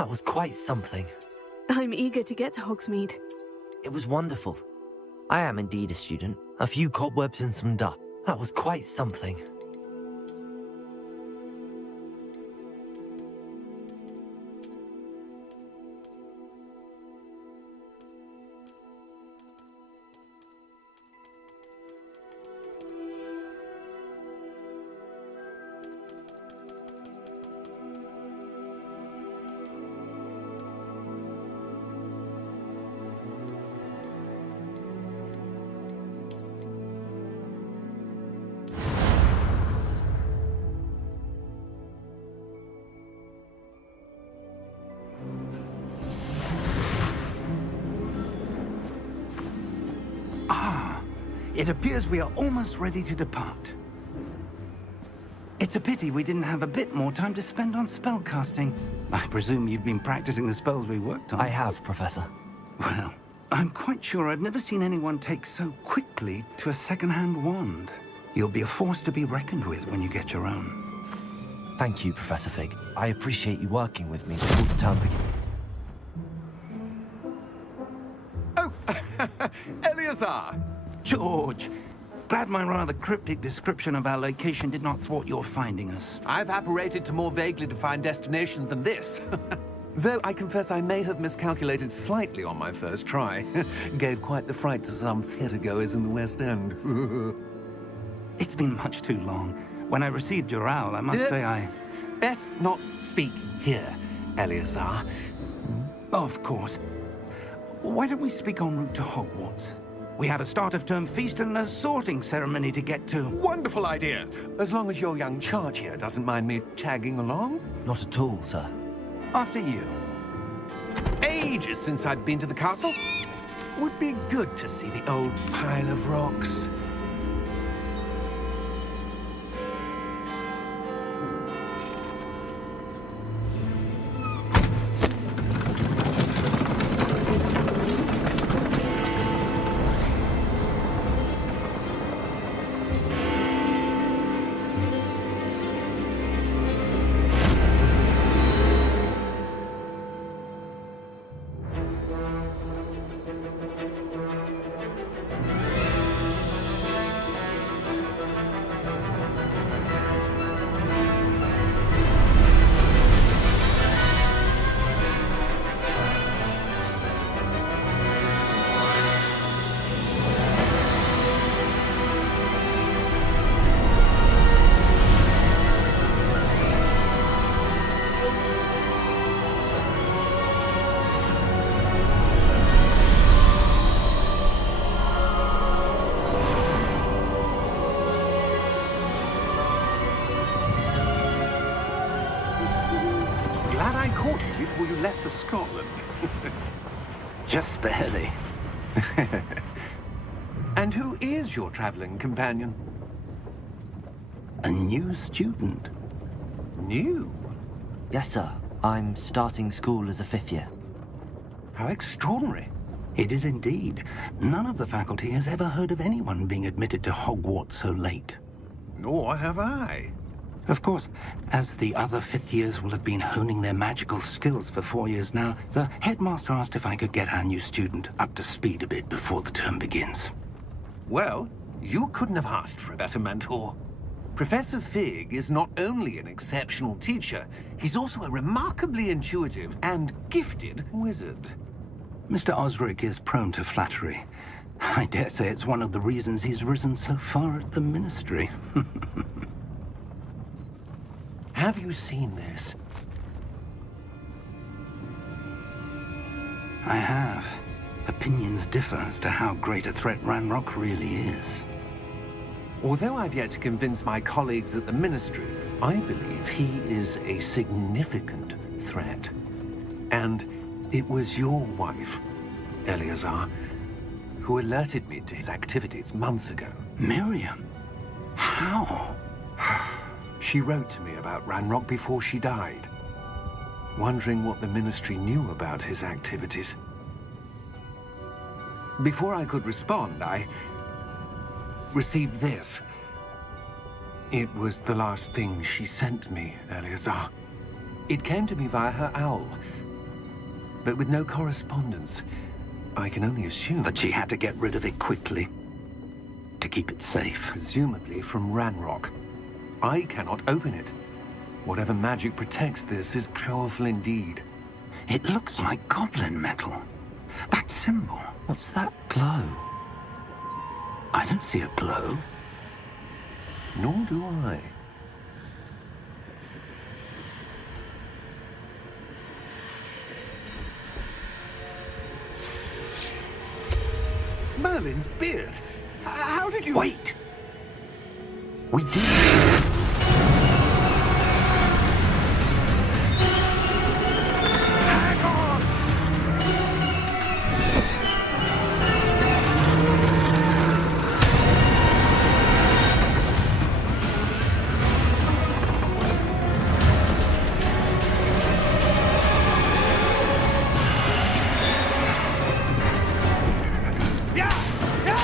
That was quite something. I'm eager to get to Hogsmeade. It was wonderful. I am indeed a student. A few cobwebs and some dust. That was quite something. It appears we are almost ready to depart. It's a pity we didn't have a bit more time to spend on spellcasting. I presume you've been practicing the spells we worked on. I have, Professor. Well, I'm quite sure I've never seen anyone take so quickly to a second-hand wand. You'll be a force to be reckoned with when you get your own. Thank you, Professor Fig. I appreciate you working with me before the term begins. Oh, Eleazar! George, glad my rather cryptic description of our location did not thwart your finding us. I've apparated to more vaguely defined destinations than this. Though I confess I may have miscalculated slightly on my first try. Gave quite the fright to some theatregoers in the West End. It's been much too long. When I received your owl, I must say I... Best not speak here, Eleazar. Of course. Why don't we speak en route to Hogwarts? We have a start-of-term feast and a sorting ceremony to get to. Wonderful idea! As long as your young charge here doesn't mind me tagging along. Not at all, sir. After you. Ages since I've been to the castle. Would be good to see the old pile of rocks. Before you left for Scotland. Just barely. And who is your traveling companion? A new student. New? Yes, sir. I'm starting school as a 5th year. How extraordinary. It is indeed. None of the faculty has ever heard of anyone being admitted to Hogwarts so late. Nor have I. Of course, as the other 5th years will have been honing their magical skills for 4 years now, the headmaster asked if I could get our new student up to speed a bit before the term begins. Well, you couldn't have asked for a better mentor. Professor Fig is not only an exceptional teacher, he's also a remarkably intuitive and gifted wizard. Mr. Osric is prone to flattery. I dare say it's one of the reasons he's risen so far at the Ministry. Have you seen this? I have. Opinions differ as to how great a threat Ranrock really is. Although I've yet to convince my colleagues at the Ministry, I believe he is a significant threat. And it was your wife, Eleazar, who alerted me to his activities months ago. Miriam? How? She wrote to me about Ranrock before she died, wondering what the Ministry knew about his activities. Before I could respond, I received this. It was the last thing she sent me, Eleazar. It came to me via her owl, but with no correspondence. I can only assume That she had to get rid of it quickly to keep it safe. presumably from Ranrock. I cannot open it. Whatever magic protects this is powerful indeed. It looks like goblin metal. That symbol. What's that glow? I don't see a glow. Nor do I. Merlin's beard. How did you... Wait! We do. Hang on! Yeah! Yeah!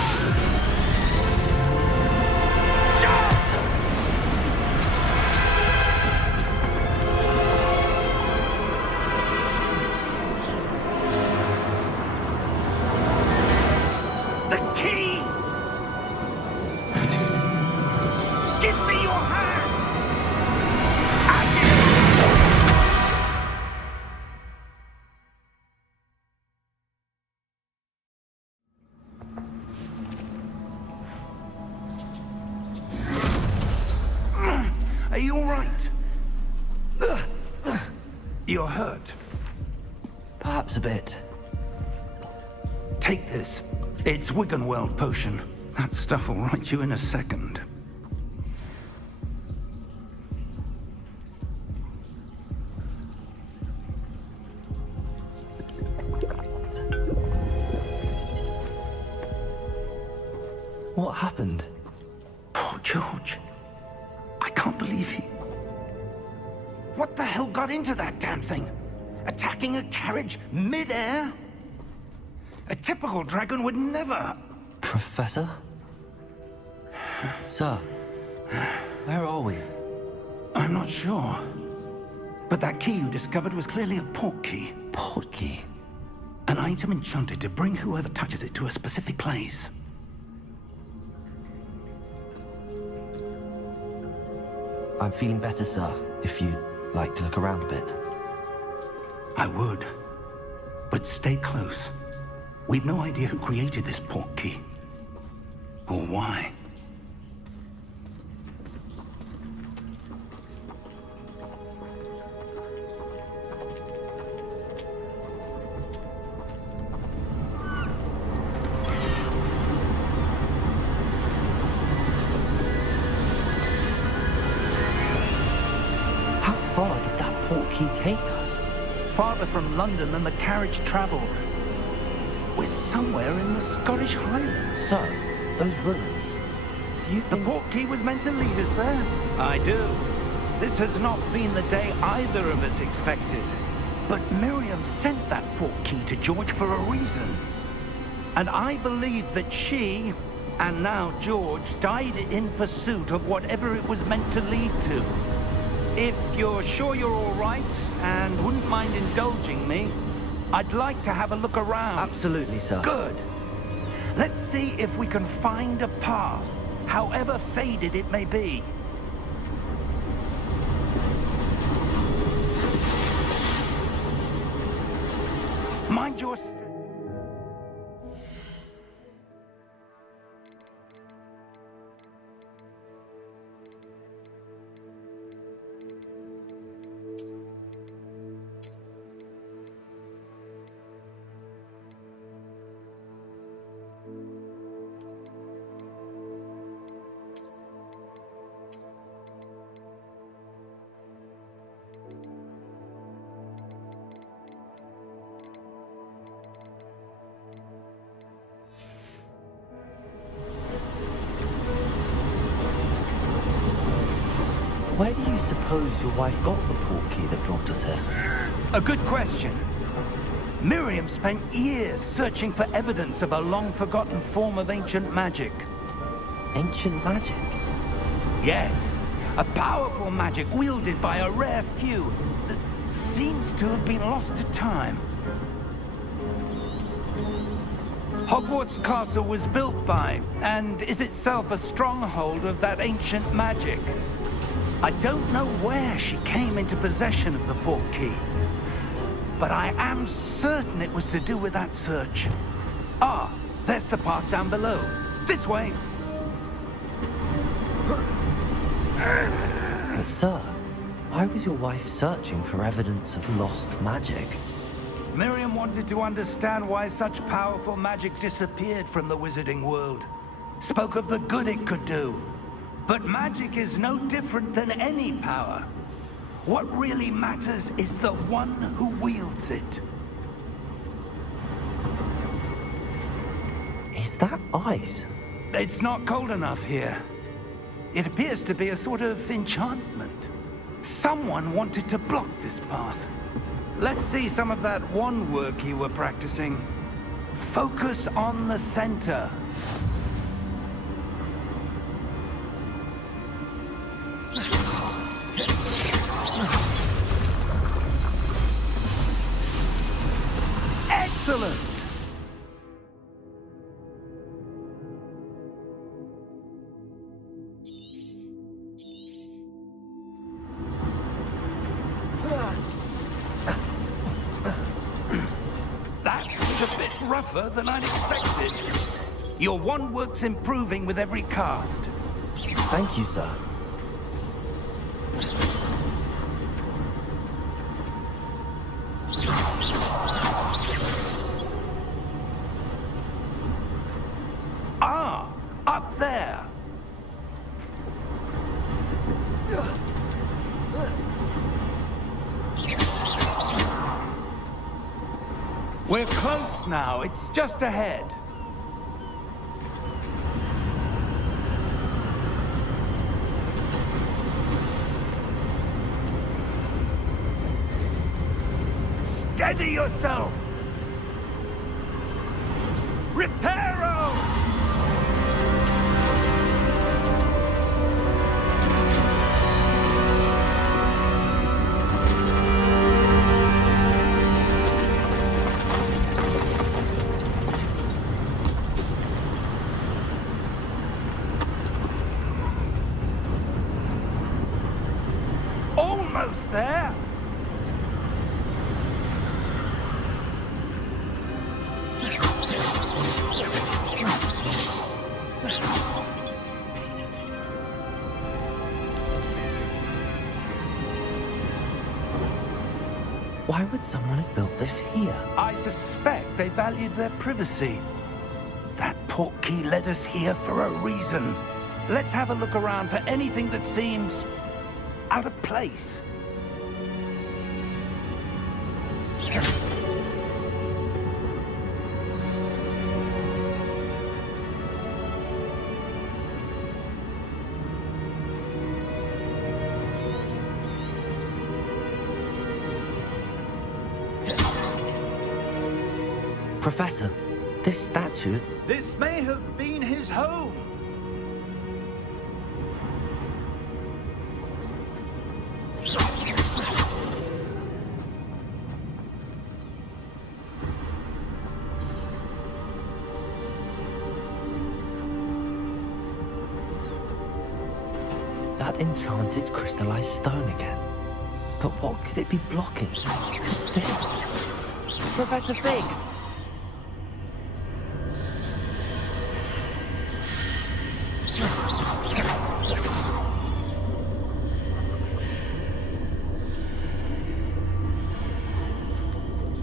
Jump! The key! Give me your hand! Are you all right? You're hurt. Perhaps a bit. Take this. It's Wiggenweld potion. That stuff will right you in a second. What happened? Poor George. I can't believe he... What the hell got into that damn thing? Attacking a carriage mid-air? A typical dragon would never... Professor? Sir, where are we? I'm not sure. But that key you discovered was clearly a port key. Port key? An item enchanted to bring whoever touches it to a specific place. I'm feeling better, sir, if you'd like to look around a bit. I would. But stay close. We've no idea who created this port key. Or why. How far did that port key take us? Farther from London than the carriage traveled. We're somewhere in the Scottish Highlands. Sir, those ruins. Do you The think... port key was meant to lead us there? I do. This has not been the day either of us expected. But Miriam sent that port key to George for a reason. And I believe that she, and now George, died in pursuit of whatever it was meant to lead to. If you're sure you're all right, and wouldn't mind indulging me, I'd like to have a look around. Absolutely, sir. Good. Let's see if we can find a path, however faded it may be. Mind your step. Where do you suppose your wife got the port key that brought us here? A good question. Miriam spent years searching for evidence of a long-forgotten form of ancient magic. Ancient magic? Yes, a powerful magic wielded by a rare few that seems to have been lost to time. Hogwarts Castle was built by, and is itself a stronghold of that ancient magic. I don't know where she came into possession of the portkey, but I am certain it was to do with that search. Ah, there's the path down below. This way. But sir, why was your wife searching for evidence of lost magic? Miriam wanted to understand why such powerful magic disappeared from the wizarding world. Spoke of the good it could do. But magic is no different than any power. What really matters is the one who wields it. Is that ice? It's not cold enough here. It appears to be a sort of enchantment. Someone wanted to block this path. Let's see some of that wand work you were practicing. Focus on the center. Excellent! That was a bit rougher than I'd expected. Your wand work's improving with every cast. Thank you, sir. Ah, up there. We're close now. It's just ahead. Steady yourself! Reparo! Almost there! Why would someone have built this here? I suspect they valued their privacy. That portkey led us here for a reason. Let's have a look around for anything that seems out of place. Professor, this statue... This may have been his home. That enchanted crystallized stone again. But what could it be blocking? What's this? Professor Fig!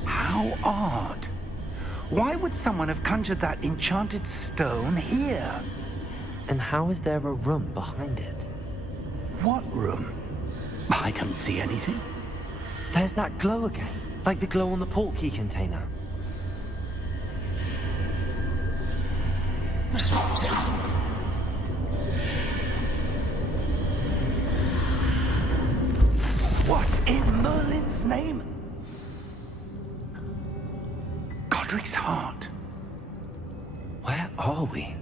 How odd. Why would someone have conjured that enchanted stone here? And how is there a room behind it? What room? I don't see anything. There's that glow again, like the glow on the portkey container. What in Merlin's name? Godric's heart. Where are we?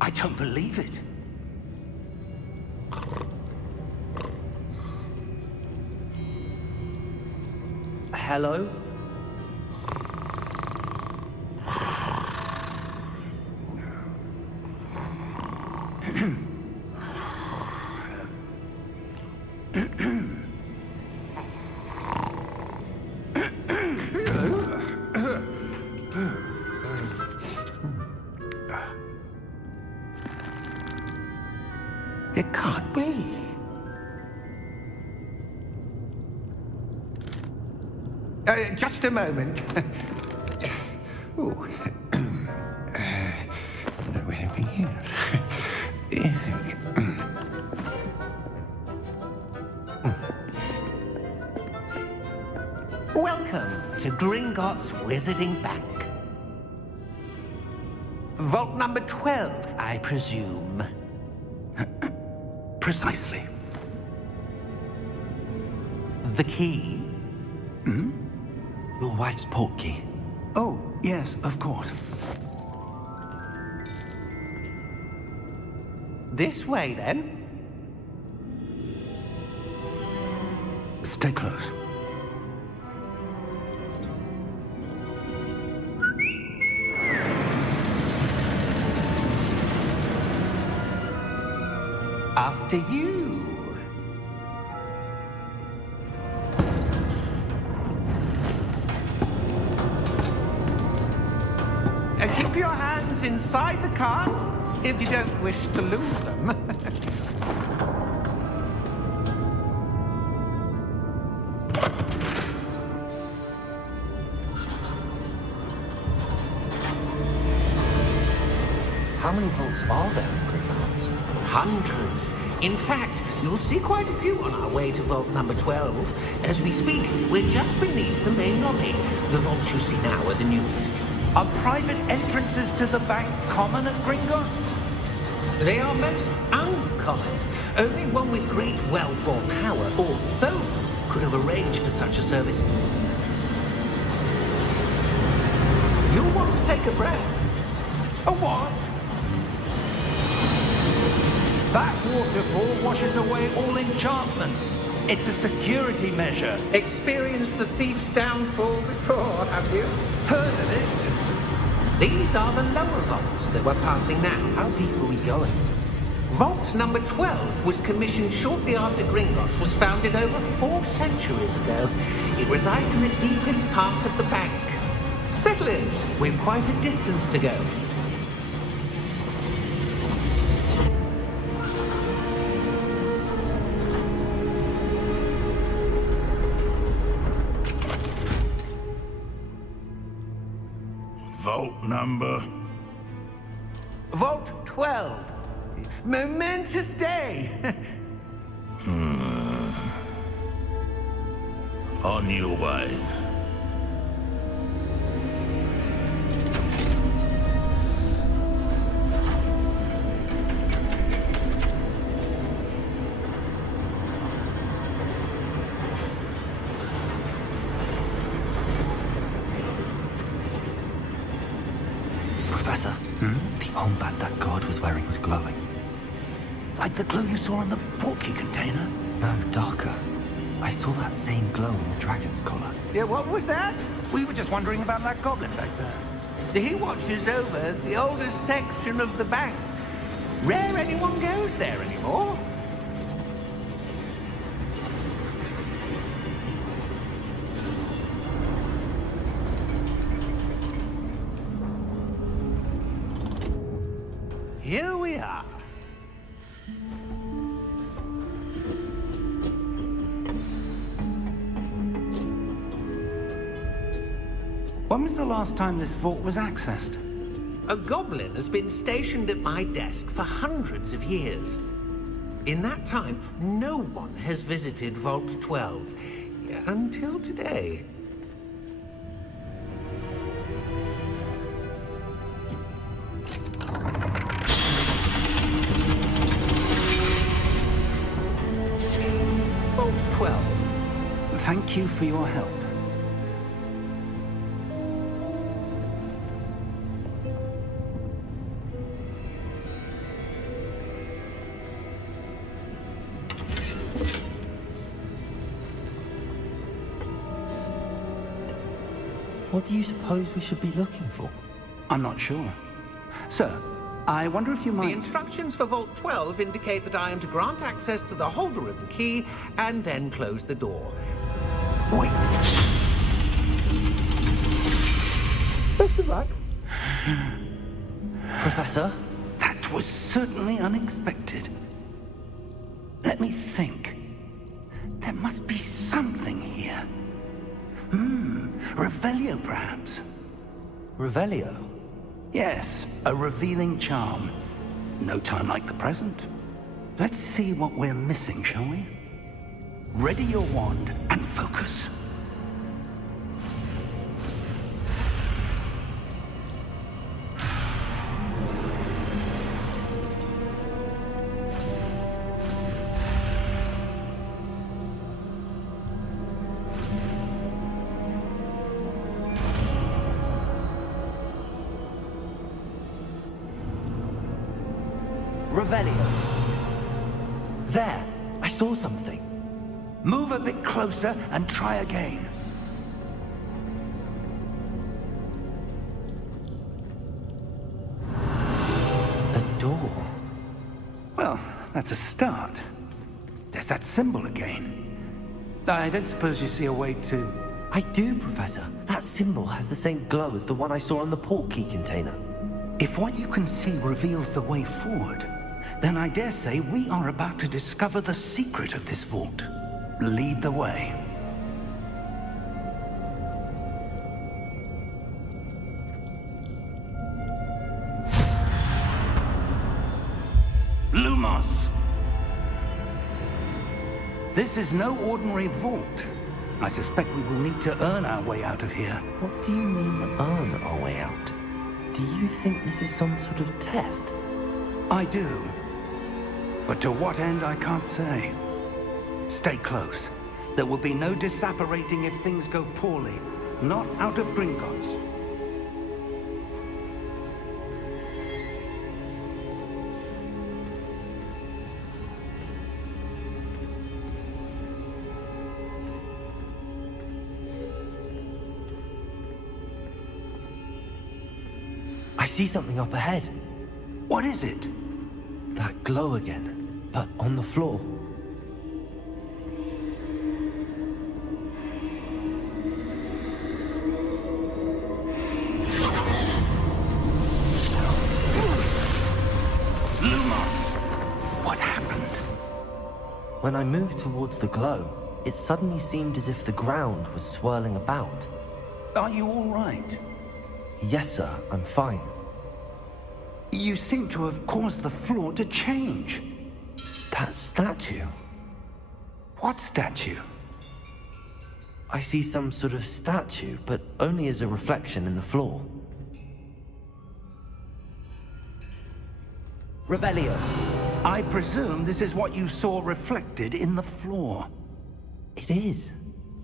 I don't believe it. Hello? It can't be. Just a moment. Ooh. Welcome to Gringotts Wizarding Bank. Vault number 12, I presume. Precisely. The key? Your wife's portkey. Oh, yes, of course. This way, then. Stay close. After you. Keep your hands inside the cart if you don't wish to lose them. How many vaults are there in Gringotts? Hundreds. In fact, you'll see quite a few on our way to vault number 12. As we speak, we're just beneath the main lobby. The vaults you see now are the newest. Are private entrances to the bank common at Gringotts? They are most uncommon. Only one with great wealth or power, or both, could have arranged for such a service. You'll want to take a breath. A what? That waterfall washes away all enchantments. It's a security measure. Experienced the thief's downfall before, have you? Heard of it? These are the lower vaults that we're passing now. How deep are we going? Vault number 12 was commissioned shortly after Gringotts was founded over 4 centuries ago. It resides in the deepest part of the bank. Settle in. We've quite a distance to go. Vault number? Vault 12. Momentous day. On your way. Professor, the armband that guard was wearing was glowing. Like the glow you saw on the portkey container? No, darker. I saw that same glow on the dragon's collar. Yeah, what was that? We were just wondering about that goblin back there. He watches over the oldest section of the bank. Rare anyone goes there anymore. Here we are. When was the last time this vault was accessed? A goblin has been stationed at my desk for hundreds of years. In that time, no one has visited Vault 12 until today. Vault 12. Thank you for your help. What do you suppose we should be looking for? I'm not sure. Sir, I wonder if you The might... instructions for Vault 12 indicate that I am to grant access to the holder of the key and then close the door. Wait. Best of luck. Professor? That was certainly unexpected. Let me think. There must be something here. Revelio, perhaps? Revelio? Yes, a revealing charm. No time like the present. Let's see what we're missing, shall we? Ready your wand and focus. Revelio. There, I saw something. Move a bit closer and try again. A door. Well, that's a start. There's that symbol again. I don't suppose you see a way to... I do, Professor. That symbol has the same glow as the one I saw on the port key container. If what you can see reveals the way forward, then I dare say we are about to discover the secret of this vault. Lead the way. Lumos! This is no ordinary vault. I suspect we will need to earn our way out of here. What do you mean, earn our way out? Do you think this is some sort of test? I do. But to what end, I can't say. Stay close. There will be no disapparating if things go poorly. Not out of Gringotts. I see something up ahead. What is it? That glow again, but on the floor. Lumos! What happened? When I moved towards the glow, it suddenly seemed as if the ground was swirling about. Are you all right? Yes, sir, I'm fine. You seem to have caused the floor to change. That statue. What statue? I see some sort of statue, but only as a reflection in the floor. Revelio. I presume this is what you saw reflected in the floor. It is.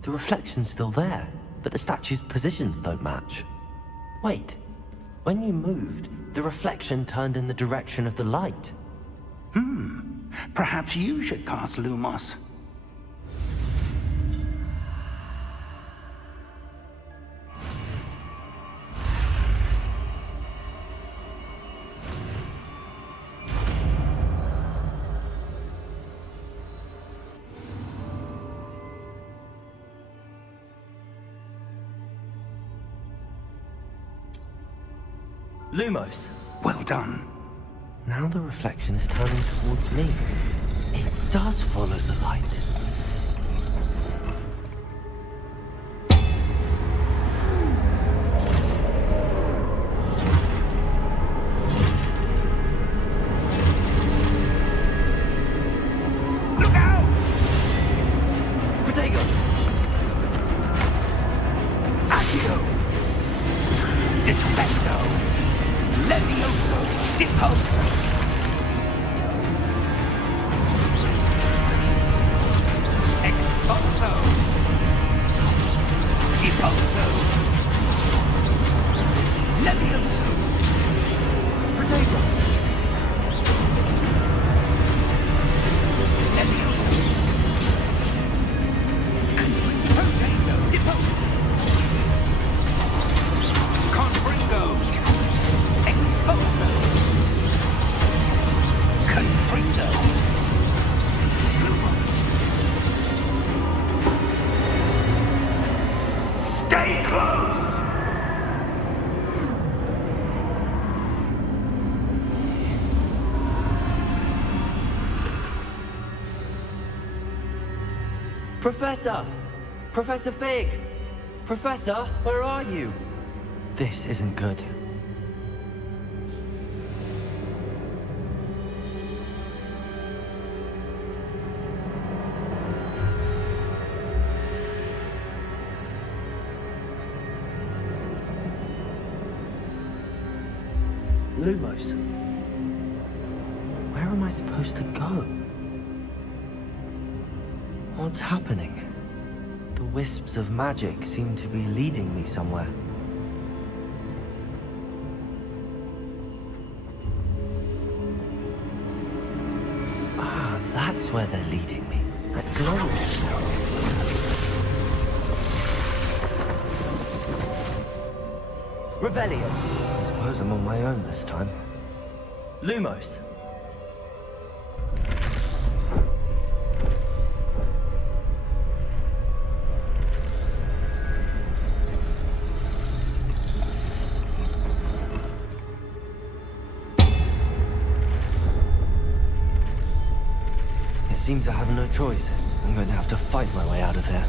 The reflection's still there, but the statue's positions don't match. Wait. When you moved, the reflection turned in the direction of the light. Perhaps you should cast Lumos. Lumos. Well done. Now the reflection is turning towards me. It does follow the light. Look out! Protego! Accio! Descendo! Levioso! Deposo! Professor! Professor Fig! Professor, where are you? This isn't good. Lumos. Where am I supposed to go? What's happening? The wisps of magic seem to be leading me somewhere. Ah, that's where they're leading me. That glow. Revelio. I suppose I'm on my own this time. Lumos. It seems I have no choice. I'm going to have to fight my way out of here.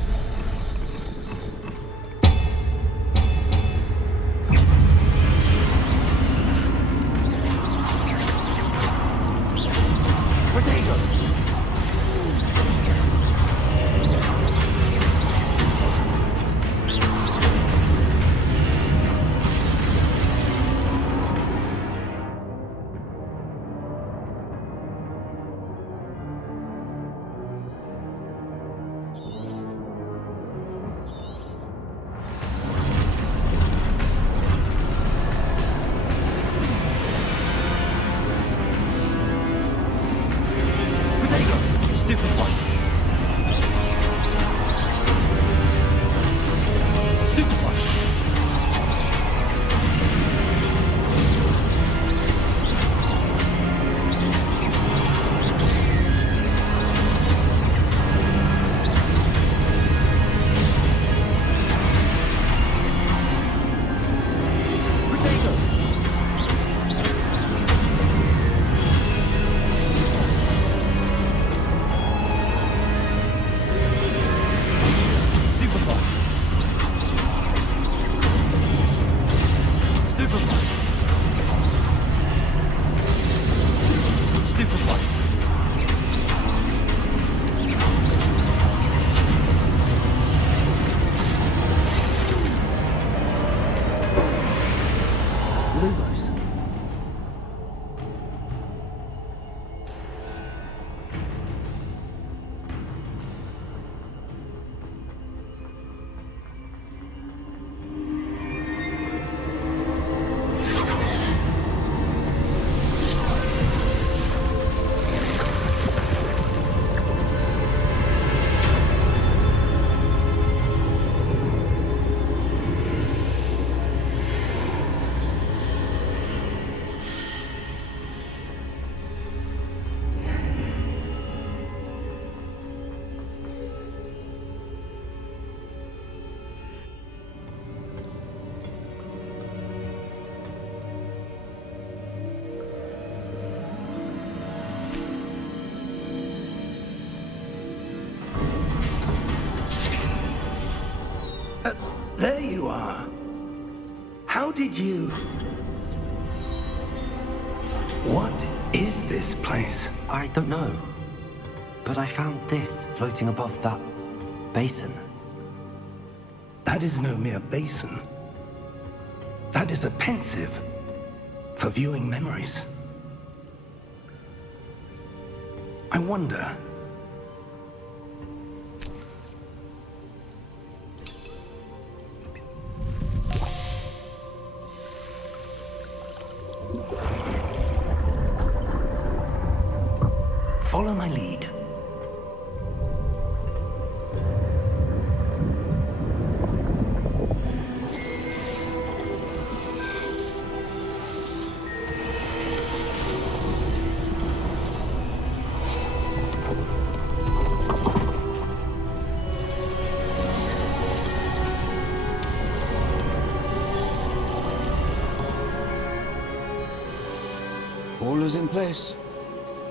There you are. How did you... What is this place? I don't know. But I found this floating above that basin. That is no mere basin. That is a pensive for viewing memories. I wonder... Follow my lead. All is in place.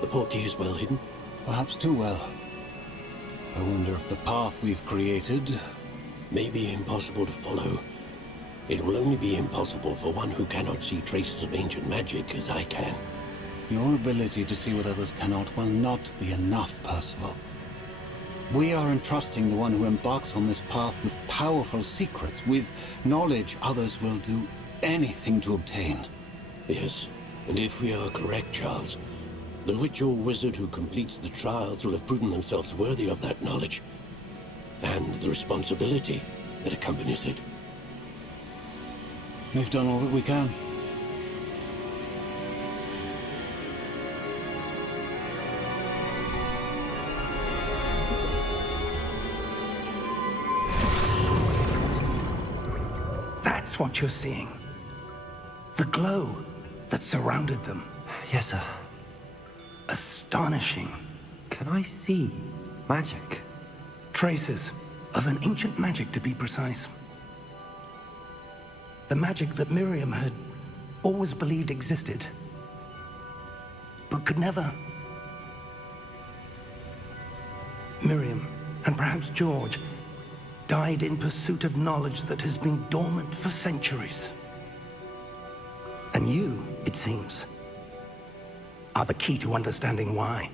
The portkey is well hidden. Perhaps too well. I wonder if the path we've created may be impossible to follow. It will only be impossible for one who cannot see traces of ancient magic as I can. Your ability to see what others cannot will not be enough, Percival. We are entrusting the one who embarks on this path with powerful secrets, with knowledge others will do anything to obtain. Yes, and if we are correct, Charles, the witch or wizard who completes the trials will have proven themselves worthy of that knowledge, and the responsibility that accompanies it. We've done all that we can. That's what you're seeing. The glow that surrounded them. Yes, sir. Astonishing. Can I see magic? Traces of an ancient magic, to be precise. The magic that Miriam had always believed existed, but could never. Miriam, and perhaps George, died in pursuit of knowledge that has been dormant for centuries. And you, it seems, are the key to understanding why.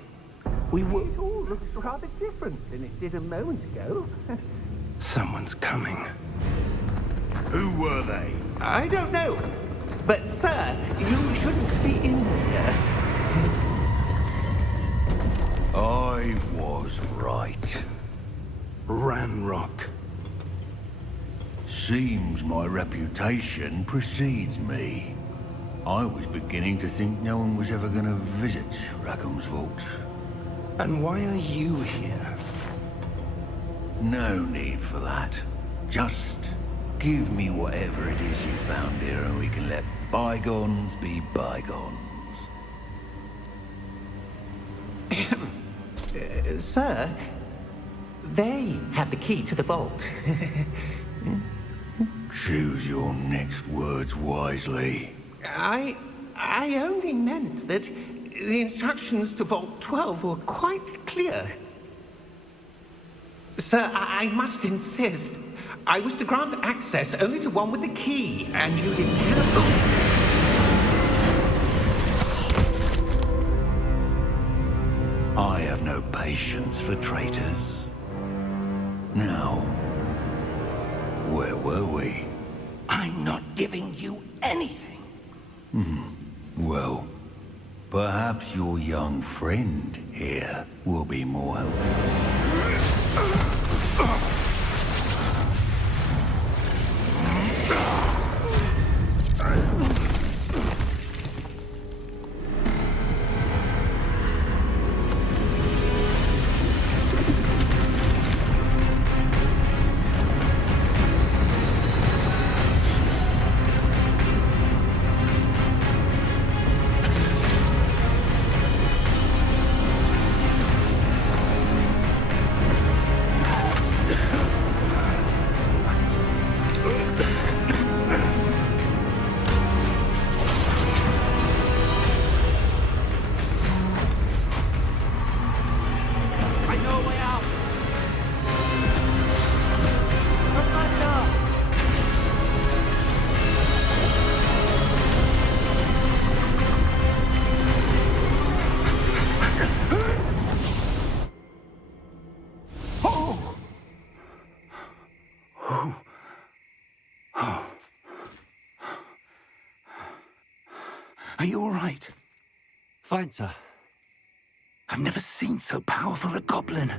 We were... It all looks rather different than it did a moment ago. Someone's coming. Who were they? I don't know. But, sir, you shouldn't be in here. I was right. Ranrock. Seems my reputation precedes me. I was beginning to think no one was ever going to visit Rackham's vault. And why are you here? No need for that. Just give me whatever it is you found here and we can let bygones be bygones. Sir, they have the key to the vault. Choose your next words wisely. I only meant that the instructions to Vault 12 were quite clear. Sir, I must insist. I was to grant access only to one with the key, and you didn't have... I have no patience for traitors. Now, where were we? I'm not giving you anything. Well, perhaps your young friend here will be more helpful. Are you all right? Fine, sir. I've never seen so powerful a goblin.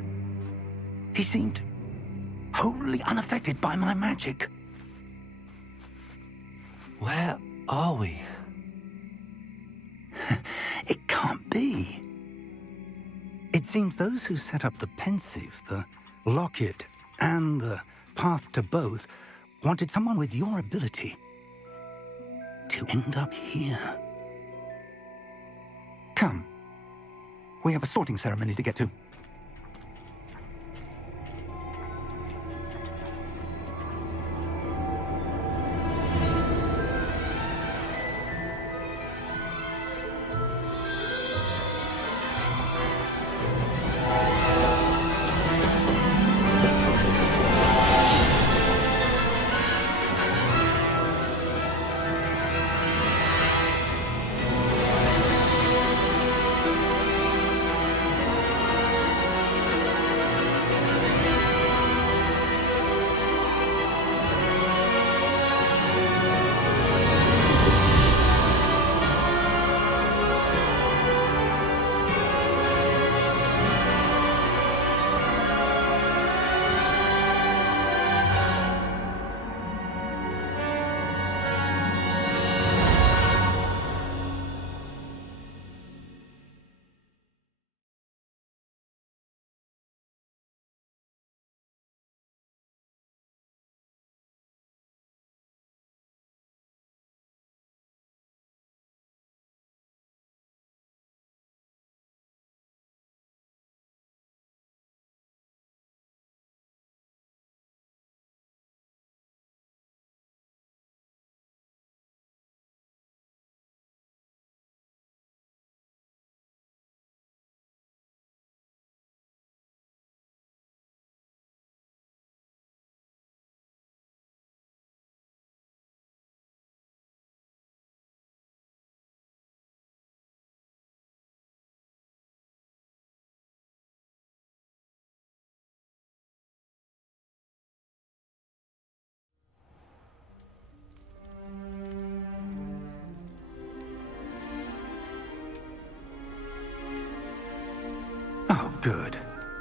He seemed wholly unaffected by my magic. Where are we? It can't be. It seems those who set up the pensive, the locket, and the path to both wanted someone with your ability to end up here. Come. We have a sorting ceremony to get to.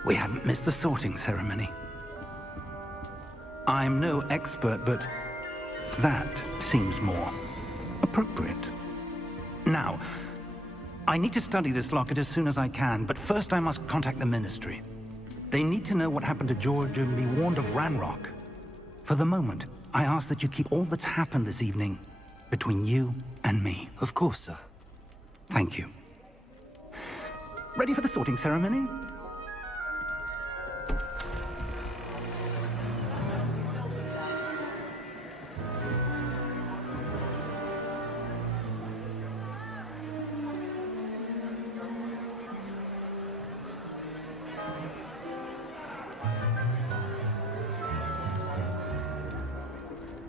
We haven't missed the sorting ceremony. I'm no expert, but that seems more appropriate. Now, I need to study this locket as soon as I can, but first I must contact the Ministry. They need to know what happened to George and be warned of Ranrock. For the moment, I ask that you keep all that's happened this evening between you and me. Of course, sir. Thank you. Ready for the sorting ceremony?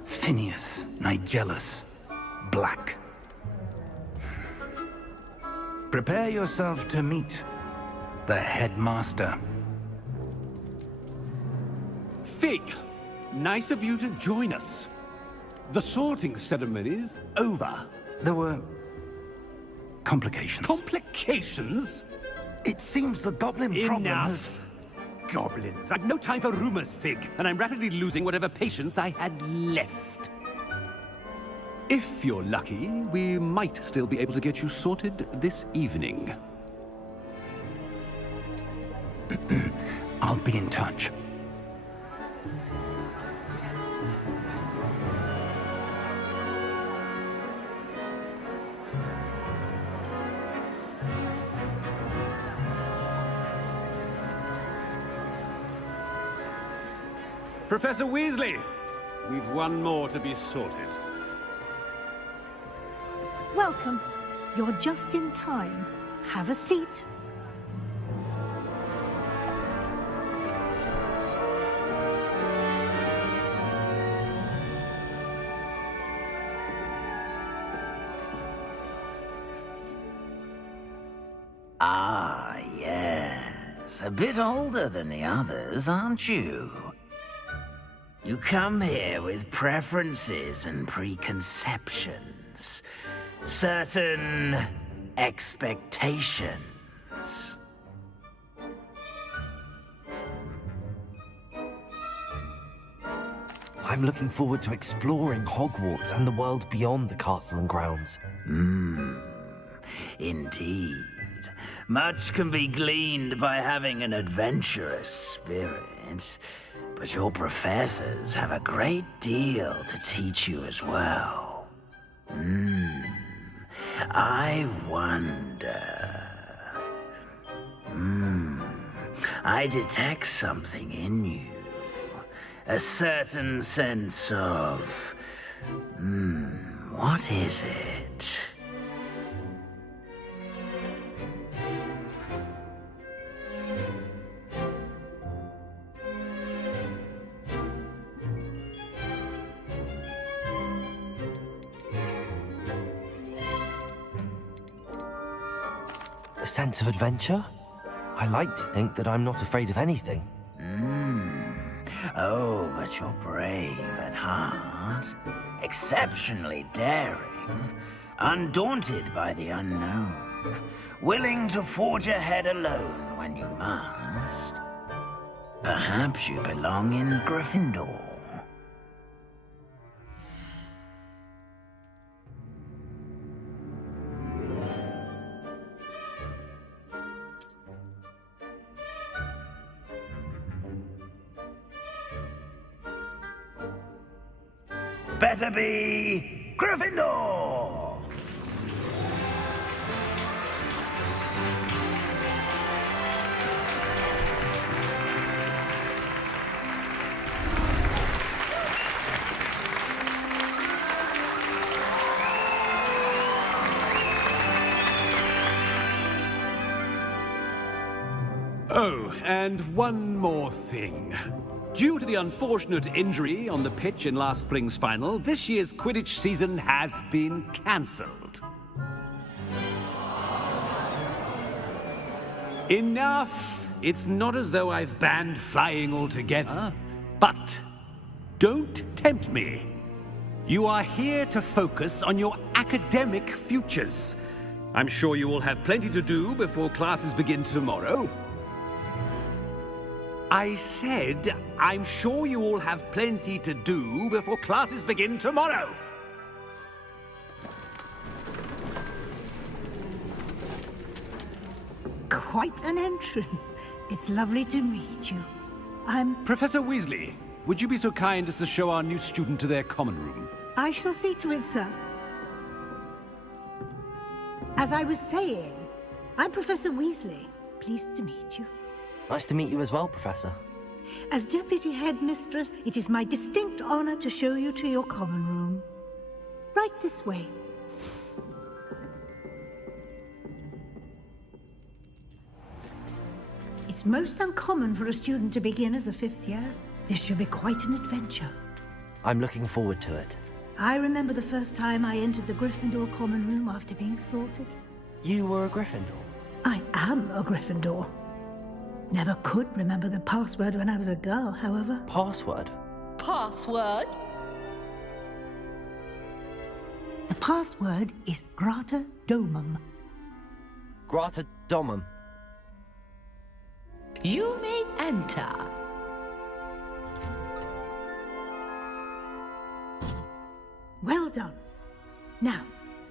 Phineas, Nigellus, Black. Prepare yourself to meet the headmaster. Fig, nice of you to join us. The sorting ceremony's over. There were complications. Complications? It seems the goblin problem has... Enough! Goblins. I've no time for rumors, Fig, and I'm rapidly losing whatever patience I had left. If you're lucky, we might still be able to get you sorted this evening. I'll be in touch. Professor Weasley, we've one more to be sorted. Welcome. You're just in time. Have a seat. Ah, yes. A bit older than the others, aren't you? You come here with preferences and preconceptions. Certain expectations. I'm looking forward to exploring Hogwarts and the world beyond the castle and grounds. Indeed. Much can be gleaned by having an adventurous spirit, but your professors have a great deal to teach you as well. I wonder... I detect something in you. A certain sense of... what is it? A sense of adventure? I like to think that I'm not afraid of anything. Oh, but you're brave at heart, exceptionally daring, undaunted by the unknown, willing to forge ahead alone when you must. Perhaps you belong in Gryffindor. Better be Gryffindor! Oh, and one more thing. Due to the unfortunate injury on the pitch in last spring's final, this year's Quidditch season has been cancelled. Enough! It's not as though I've banned flying altogether, but don't tempt me. You are here to focus on your academic futures. I'm sure you will have plenty to do before classes begin tomorrow. I said, I'm sure you all have plenty to do before classes begin tomorrow. Quite an entrance. It's lovely to meet you. I'm... Professor Weasley, would you be so kind as to show our new student to their common room? I shall see to it, sir. As I was saying, I'm Professor Weasley. Pleased to meet you. Nice to meet you as well, Professor. As Deputy Headmistress, it is my distinct honor to show you to your common room. Right this way. It's most uncommon for a student to begin as a 5th year. This should be quite an adventure. I'm looking forward to it. I remember the first time I entered the Gryffindor common room after being sorted. You were a Gryffindor? I am a Gryffindor. Never could remember the password when I was a girl, however. Password? Password? The password is Grata Domum. Grata Domum. You may enter. Well done. Now,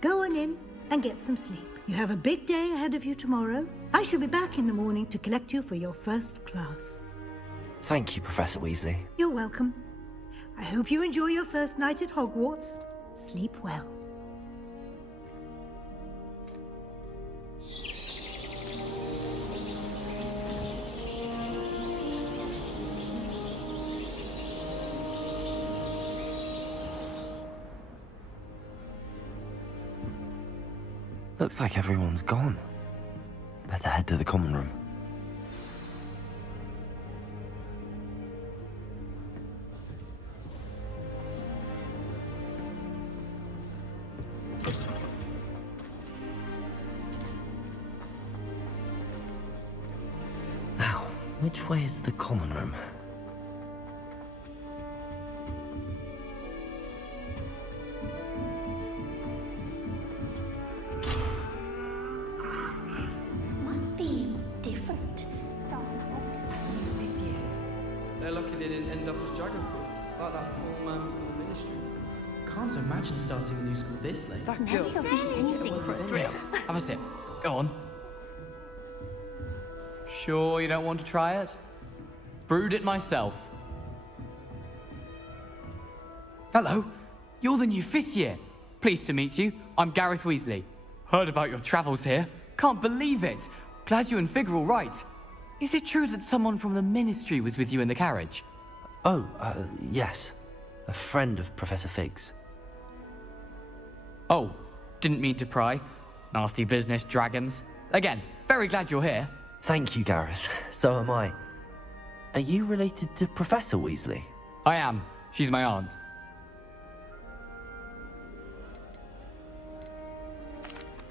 go on in and get some sleep. You have a big day ahead of you tomorrow. I shall be back in the morning to collect you for your first class. Thank you, Professor Weasley. You're welcome. I hope you enjoy your first night at Hogwarts. Sleep well. Looks like everyone's gone. Better head to the common room. Now, which way is the common room? They're lucky they didn't end up as Dragonford, like that poor man from the Ministry. Can't imagine starting a new school this late. That girl Have a sip. Go on. Sure you don't want to try it? Brewed it myself. Hello, you're the new 5th year. Pleased to meet you. I'm Gareth Weasley. Heard about your travels here. Can't believe it. Glad you and Fig are all right. Is it true that someone from the Ministry was with you in the carriage? Oh, yes. A friend of Professor Fig's. Oh, didn't mean to pry. Nasty business, dragons. Again, very glad you're here. Thank you, Gareth. So am I. Are you related to Professor Weasley? I am. She's my aunt.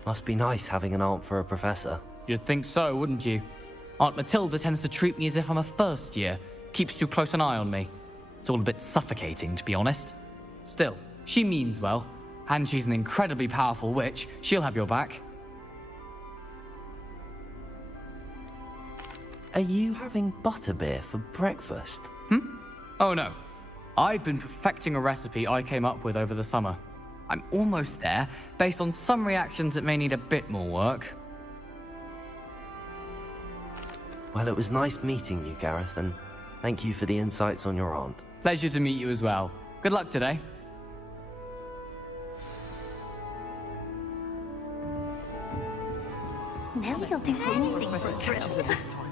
Must be nice having an aunt for a professor. You'd think so, wouldn't you? Aunt Matilda tends to treat me as if I'm a 1st year. Keeps too close an eye on me. It's all a bit suffocating, to be honest. Still, she means well. And she's an incredibly powerful witch. She'll have your back. Are you having butterbeer for breakfast? Oh no. I've been perfecting a recipe I came up with over the summer. I'm almost there, based on some reactions that may need a bit more work. Well, it was nice meeting you, Gareth, and thank you for the insights on your aunt. Pleasure to meet you as well. Good luck today. Nelly will do anything for a Catches it this time.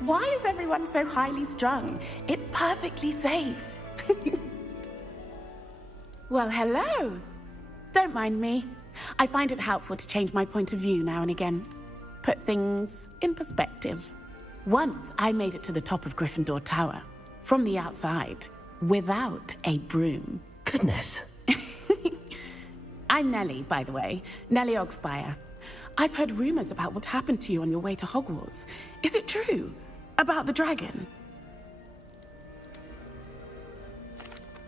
Why is everyone so highly strung? It's perfectly safe. Well, hello. Don't mind me. I find it helpful to change my point of view now and again. Put things in perspective. Once I made it to the top of Gryffindor Tower, from the outside, without a broom. Goodness. I'm Nelly, by the way. Nelly Ogspire. I've heard rumors about what happened to you on your way to Hogwarts. Is it true? About the dragon?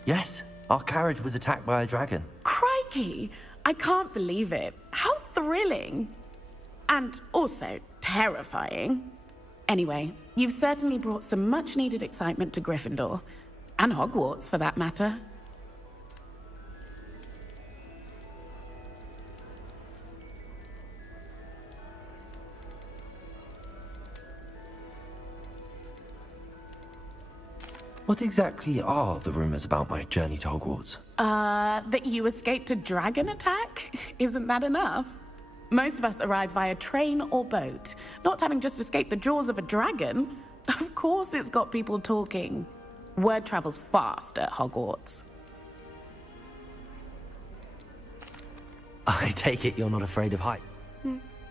Yes, Our carriage was attacked by a dragon. Crikey! I can't believe it. How thrilling! And also terrifying. Anyway, you've certainly brought some much-needed excitement to Gryffindor. And Hogwarts, for that matter. What exactly are the rumors about my journey to Hogwarts? That you escaped a dragon attack? Isn't that enough? Most of us arrive via train or boat, not having just escaped the jaws of a dragon. Of course it's got people talking. Word travels fast at Hogwarts. I take it you're not afraid of height.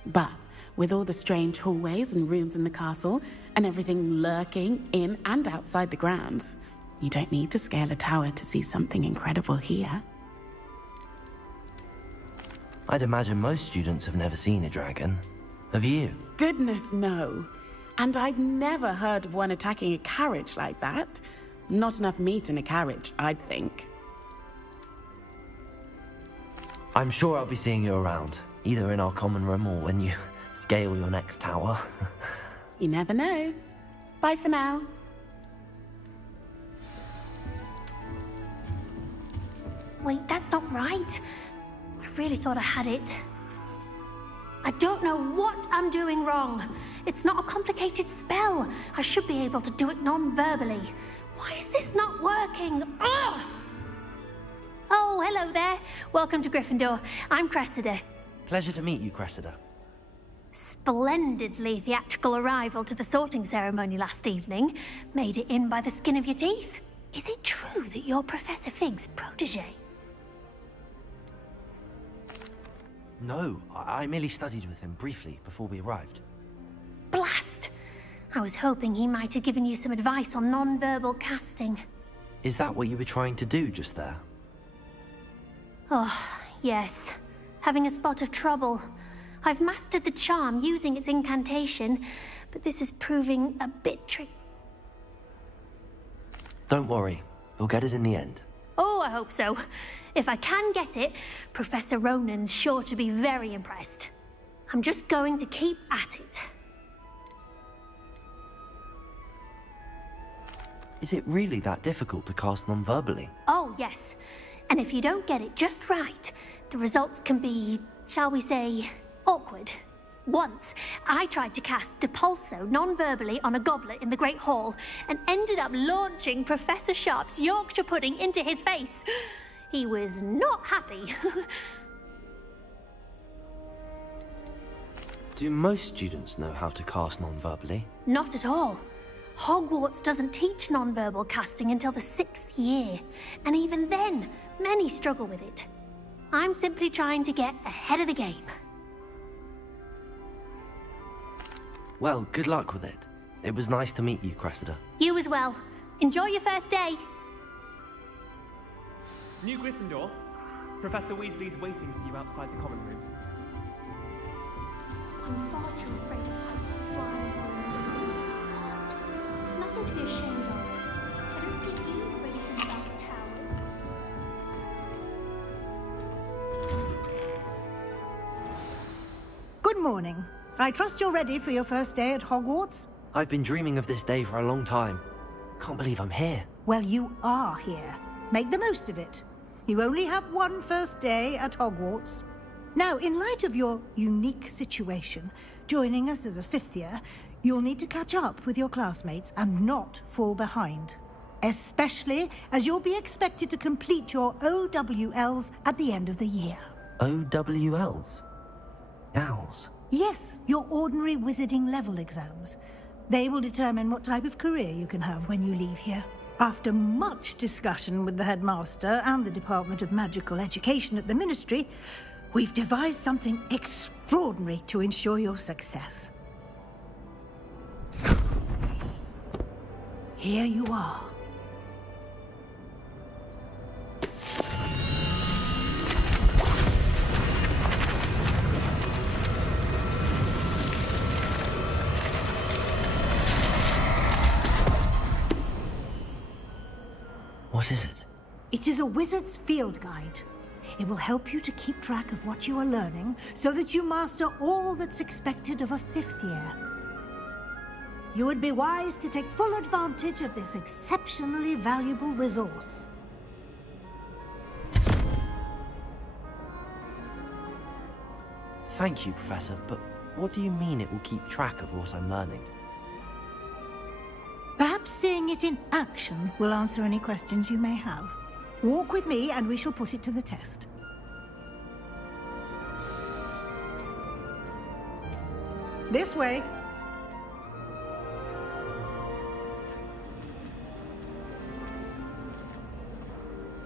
But with all the strange hallways and rooms in the castle, and everything lurking in and outside the grounds, you don't need to scale a tower to see something incredible here. I'd imagine most students have never seen a dragon. Have you? Goodness, no. And I've never heard of one attacking a carriage like that. Not enough meat in a carriage, I'd think. I'm sure I'll be seeing you around, either in our common room or when you scale your next tower. You never know. Bye for now. Wait, that's not right. I really thought I had it. I don't know what I'm doing wrong. It's not a complicated spell. I should be able to do it non-verbally. Why is this not working? Ugh! Oh, hello there. Welcome to Gryffindor. I'm Cressida. Pleasure to meet you, Cressida. Splendidly theatrical arrival to the sorting ceremony last evening. Made it in by the skin of your teeth. Is it true that you're Professor Fig's protege? No, I merely studied with him briefly before we arrived. Blast! I was hoping he might have given you some advice on non-verbal casting. Is that what you were trying to do just there? Oh, yes. Having a spot of trouble. I've mastered the charm using its incantation, but this is proving a bit tricky. Don't worry, you'll get it in the end. Oh, I hope so. If I can get it, Professor Ronan's sure to be very impressed. I'm just going to keep at it. Is it really that difficult to cast non-verbally? Oh, yes. And if you don't get it just right, the results can be, shall we say, awkward. Once, I tried to cast Depulso non-verbally on a goblet in the Great Hall and ended up launching Professor Sharp's Yorkshire pudding into his face. He was not happy. Do most students know how to cast non-verbally? Not at all. Hogwarts doesn't teach non-verbal casting until the 6th year, and even then, many struggle with it. I'm simply trying to get ahead of the game. Well, good luck with it. It was nice to meet you, Cressida. You as well. Enjoy your first day. New Gryffindor, Professor Weasley's waiting for you outside the common room. I'm far too afraid of heights to fly over. It's nothing to be ashamed of. I don't see you racing about the tower. Good morning. I trust you're ready for your first day at Hogwarts? I've been dreaming of this day for a long time. Can't believe I'm here. Well, you are here. Make the most of it. You only have one first day at Hogwarts. Now, in light of your unique situation, joining us as a 5th year, you'll need to catch up with your classmates and not fall behind. Especially as you'll be expected to complete your OWLs at the end of the year. OWLs? Owls? Yes, your ordinary wizarding level exams. They will determine what type of career you can have when you leave here. After much discussion with the headmaster and the Department of Magical Education at the Ministry, we've devised something extraordinary to ensure your success. Here you are. What is it? It is a wizard's field guide. It will help you to keep track of what you are learning so that you master all that's expected of a 5th year. You would be wise to take full advantage of this exceptionally valuable resource. Thank you, Professor, but what do you mean it will keep track of what I'm learning? Perhaps seeing it in action will answer any questions you may have. Walk with me and we shall put it to the test. This way.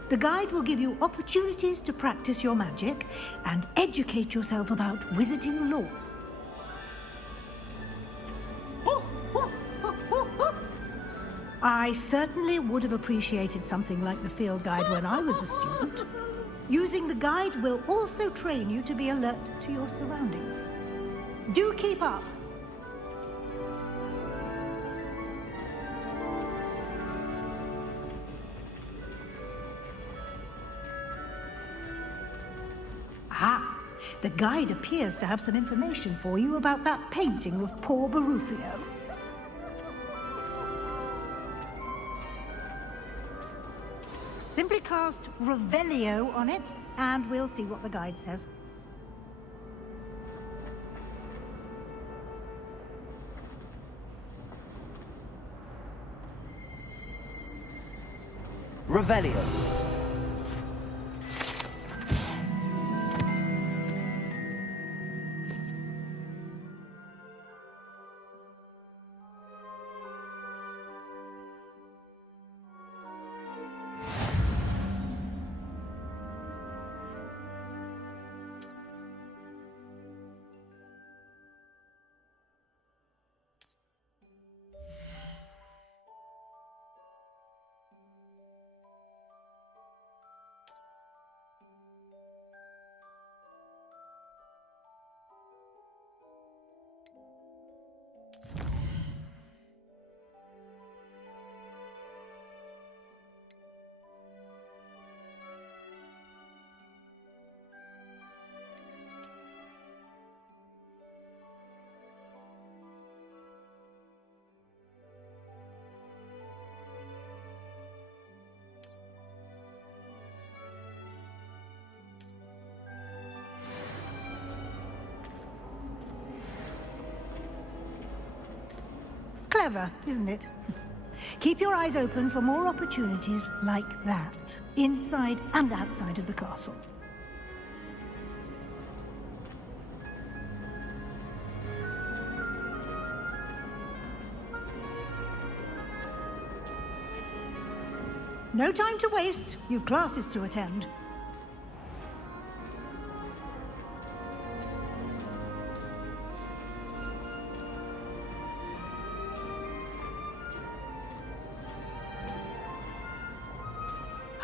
The guide will give you opportunities to practice your magic and educate yourself about wizarding lore. I certainly would have appreciated something like the field guide when I was a student. Using the guide will also train you to be alert to your surroundings. Do keep up. Ah, the guide appears to have some information for you about that painting of poor Barufio. Simply cast Revelio on it, and we'll see what the guide says. Revelio. Clever, isn't it? Keep your eyes open for more opportunities like that, inside and outside of the castle. No time to waste. You've classes to attend.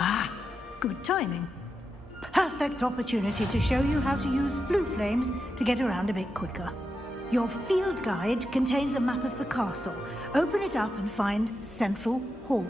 Ah, good timing. Perfect opportunity to show you how to use flue flames to get around a bit quicker. Your field guide contains a map of the castle. Open it up and find Central Hall.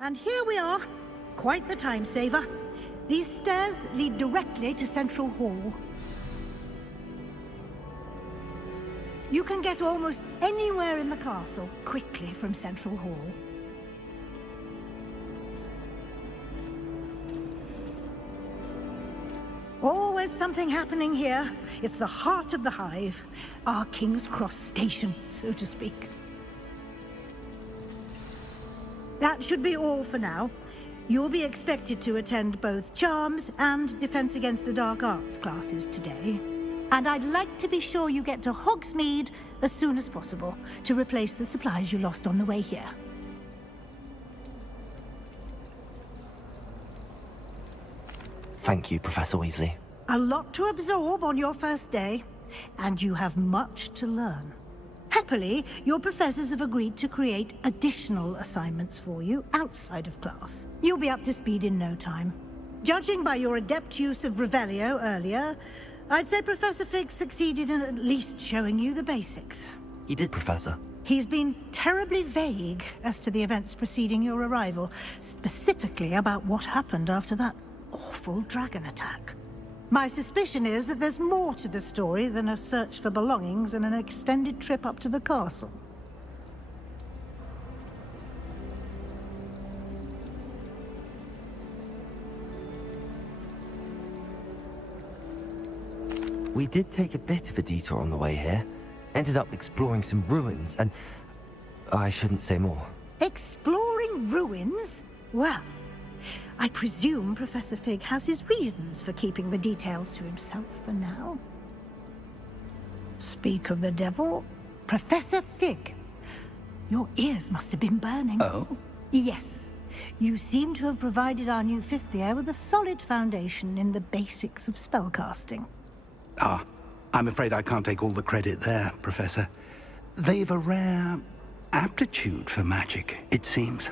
And here we are. Quite the time saver. These stairs lead directly to Central Hall. You can get almost anywhere in the castle quickly from Central Hall. Always something happening here. It's the heart of the hive. Our King's Cross station, so to speak. That should be all for now. You'll be expected to attend both Charms and Defense Against the Dark Arts classes today. And I'd like to be sure you get to Hogsmeade as soon as possible to replace the supplies you lost on the way here. Thank you, Professor Weasley. A lot to absorb on your first day, and you have much to learn. Happily, your professors have agreed to create additional assignments for you outside of class. You'll be up to speed in no time. Judging by your adept use of Revelio earlier, I'd say Professor Fig succeeded in at least showing you the basics. He did, Professor. He's been terribly vague as to the events preceding your arrival, specifically about what happened after that awful dragon attack. My suspicion is that there's more to the story than a search for belongings and an extended trip up to the castle. We did take a bit of a detour on the way here. Ended up exploring some ruins and... I shouldn't say more. Exploring ruins? Well, I presume Professor Fig has his reasons for keeping the details to himself for now. Speak of the devil, Professor Fig. Your ears must have been burning. Oh? Yes. You seem to have provided our new fifth year with a solid foundation in the basics of spellcasting. Ah, I'm afraid I can't take all the credit there, Professor. They've a rare aptitude for magic, it seems.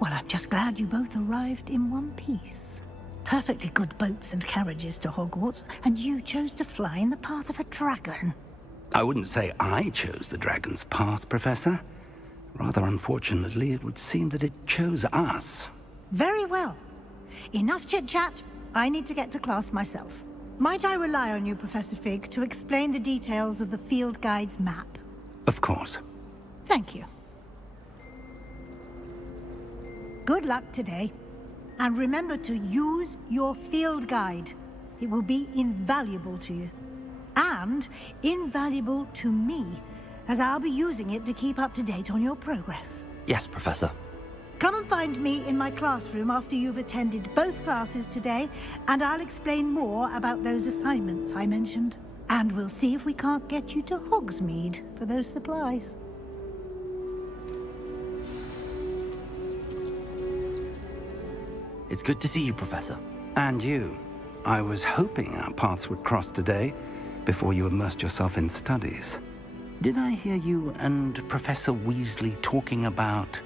Well, I'm just glad you both arrived in one piece. Perfectly good boats and carriages to Hogwarts, and you chose to fly in the path of a dragon. I wouldn't say I chose the dragon's path, Professor. Rather unfortunately, it would seem that it chose us. Very well. Enough chit-chat. I need to get to class myself. Might I rely on you, Professor Fig, to explain the details of the field guide's map? Of course. Thank you. Good luck today. And remember to use your field guide. It will be invaluable to you. And invaluable to me, as I'll be using it to keep up to date on your progress. Yes, Professor. Come and find me in my classroom after you've attended both classes today, and I'll explain more about those assignments I mentioned. And we'll see if we can't get you to Hogsmeade for those supplies. It's good to see you, Professor. And you. I was hoping our paths would cross today, before you immersed yourself in studies. Did I hear you and Professor Weasley talking about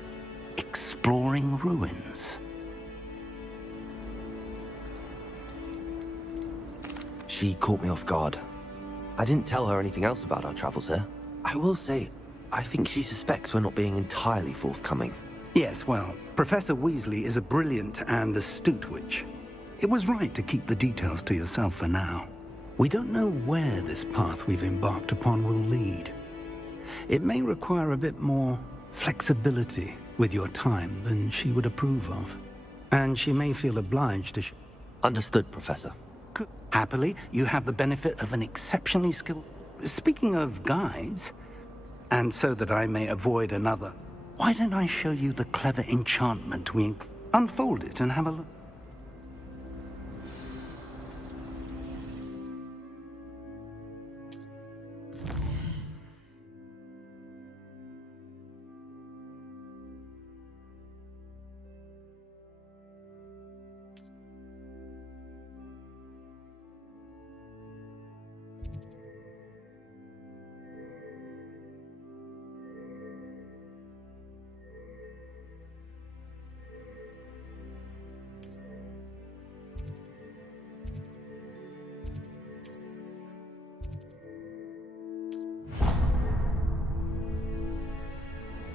exploring ruins? She caught me off guard. I didn't tell her anything else about our travels here. I will say, I think she suspects we're not being entirely forthcoming. Yes, well, Professor Weasley is a brilliant and astute witch. It was right to keep the details to yourself for now. We don't know where this path we've embarked upon will lead. It may require a bit more flexibility with your time than she would approve of. And she may feel obliged to... Understood, Professor. Happily, you have the benefit of an exceptionally skilled... Speaking of guides, and so that I may avoid another, why don't I show you the clever enchantment we... Unfold it and have a look.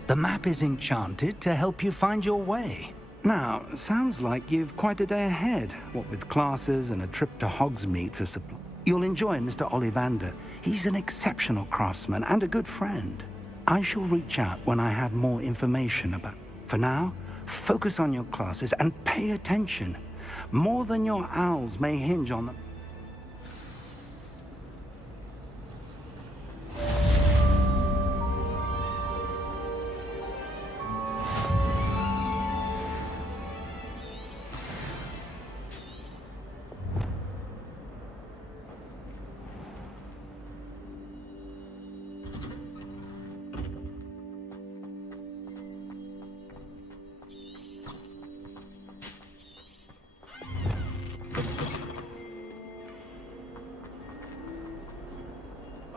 The map is enchanted to help you find your way. Now, sounds like you've quite a day ahead, what with classes and a trip to Hogsmeade for supply. You'll enjoy Mr. Ollivander. He's an exceptional craftsman and a good friend. I shall reach out when I have more information about... For now, focus on your classes and pay attention. More than your owls may hinge on them.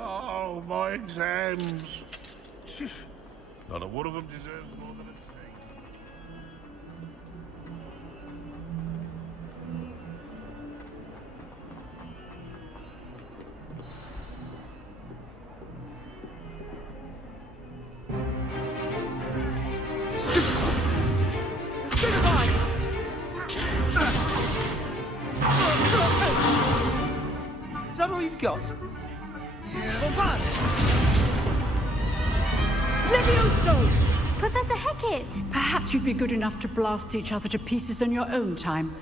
Oh, my exams. Not a one of them deserves more than a Is that all you've got? Levioso! Professor Hecat! Perhaps you'd be good enough to blast each other to pieces in your own time.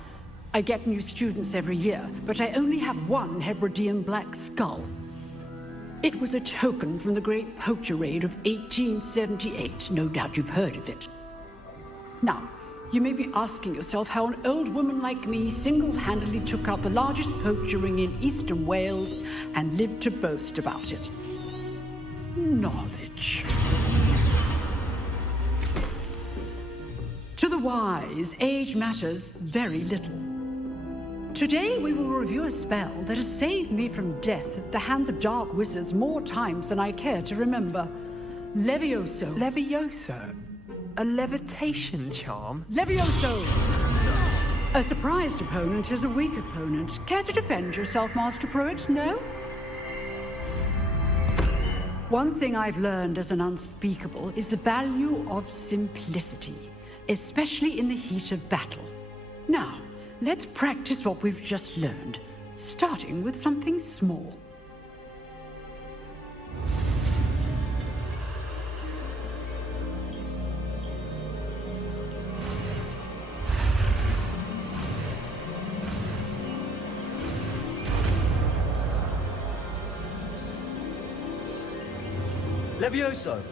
I get new students every year, but I only have one Hebridean black skull. It was a token from the Great Poacher Raid of 1878. No doubt you've heard of it. Now, you may be asking yourself how an old woman like me single-handedly took out the largest poacher ring in eastern Wales and lived to boast about it. Knowledge. To the wise, age matters very little. Today we will review a spell that has saved me from death at the hands of dark wizards more times than I care to remember. Levioso. Levioso? A levitation charm? Levioso! A surprised opponent is a weak opponent. Care to defend yourself, Master Pruitt? No? One thing I've learned as an unspeakable is the value of simplicity, especially in the heat of battle. Now, let's practice what we've just learned, starting with something small. Levioso!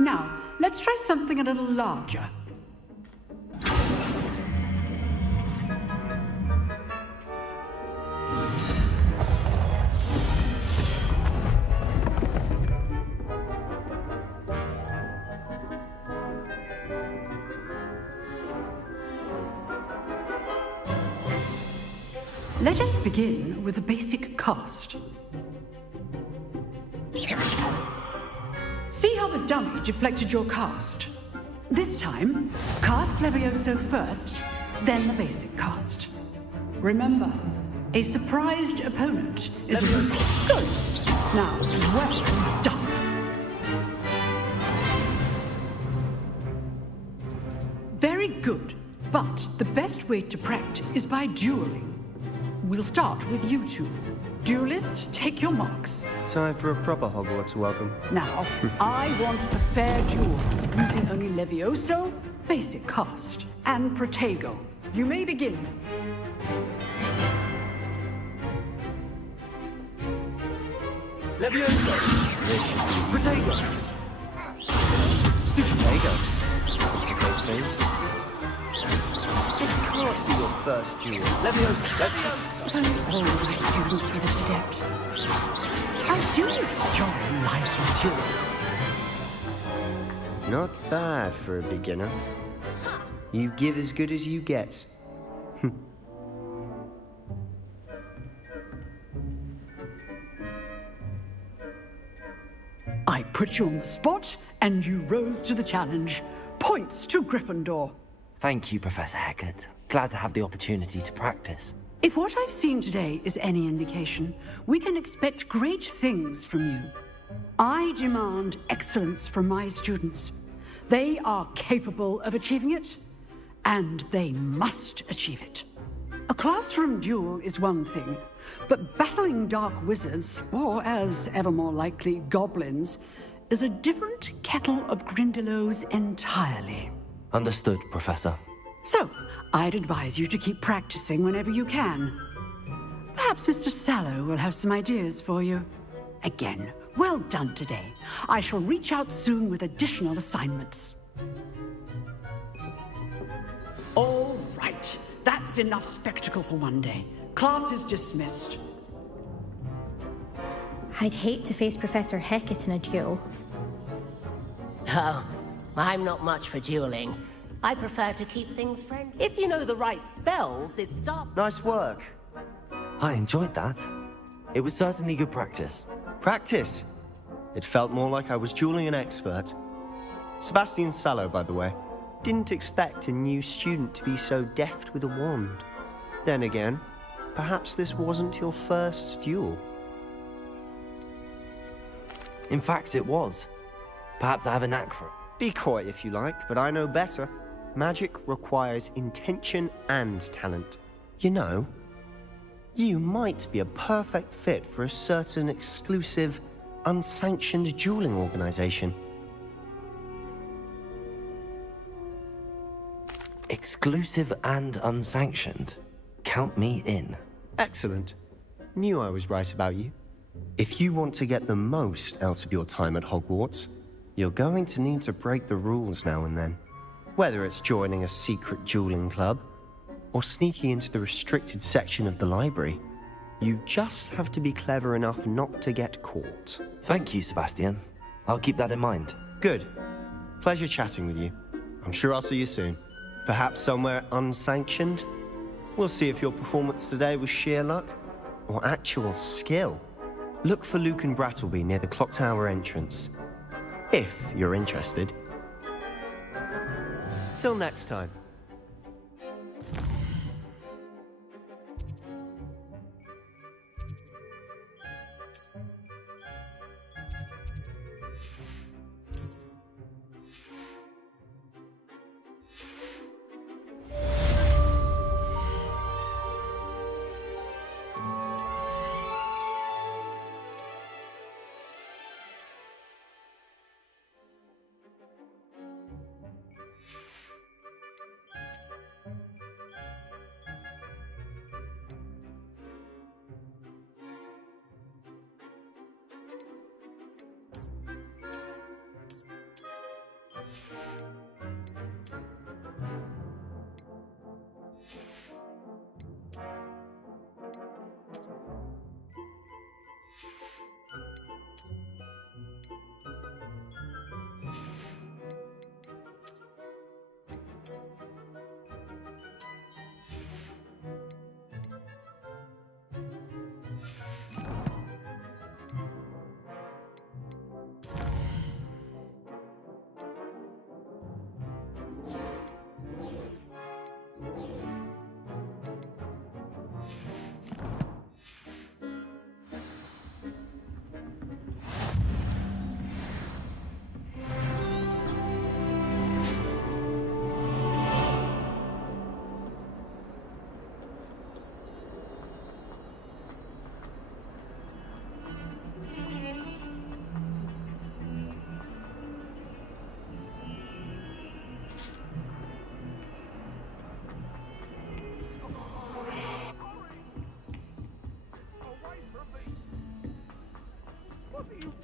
Now, let's try something a little larger. Let us begin with the basic cast. See how the dummy deflected your cast? This time, cast Levioso first, then the basic cast. Remember, a surprised opponent is a... Good! Now, well done. Very good, but the best way to practice is by dueling. We'll start with you two. Duelists, take your marks. Time for a proper Hogwarts welcome. Now, I want a fair duel, using only Levioso, basic cast, and Protego. You may begin. Levioso! Protego! Protego! Those things. It can't be your first duel. Levioso! Levioso! Don't all the students see the steps. I do enjoy life duel. Not bad for a beginner. You give as good as you get. I put you on the spot, and you rose to the challenge. Points to Gryffindor. Thank you, Professor Hecat. Glad to have the opportunity to practice. If what I've seen today is any indication, we can expect great things from you. I demand excellence from my students. They are capable of achieving it, and they must achieve it. A classroom duel is one thing, but battling dark wizards, or as ever more likely, goblins, is a different kettle of grindylows entirely. Understood, Professor. So, I'd advise you to keep practicing whenever you can. Perhaps Mr. Sallow will have some ideas for you. Again, well done today. I shall reach out soon with additional assignments. All right, that's enough spectacle for one day. Class is dismissed. I'd hate to face Professor Hecat in a duel. Oh, I'm not much for dueling. I prefer to keep things friendly. If you know the right spells, it's dark. Nice work. I enjoyed that. It was certainly good practice. Practice? It felt more like I was dueling an expert. Sebastian Sallow, by the way. Didn't expect a new student to be so deft with a wand. Then again, perhaps this wasn't your first duel. In fact, it was. Perhaps I have a knack for it. Be coy if you like, but I know better. Magic requires intention and talent. You know, you might be a perfect fit for a certain exclusive, unsanctioned dueling organization. Exclusive and unsanctioned? Count me in. Excellent. Knew I was right about you. If you want to get the most out of your time at Hogwarts, you're going to need to break the rules now and then. Whether it's joining a secret dueling club, or sneaking into the restricted section of the library, you just have to be clever enough not to get caught. Thank you, Sebastian. I'll keep that in mind. Good. Pleasure chatting with you. I'm sure I'll see you soon. Perhaps somewhere unsanctioned? We'll see if your performance today was sheer luck, or actual skill. Look for Luke and Brattleby near the clock tower entrance. If you're interested. Till next time.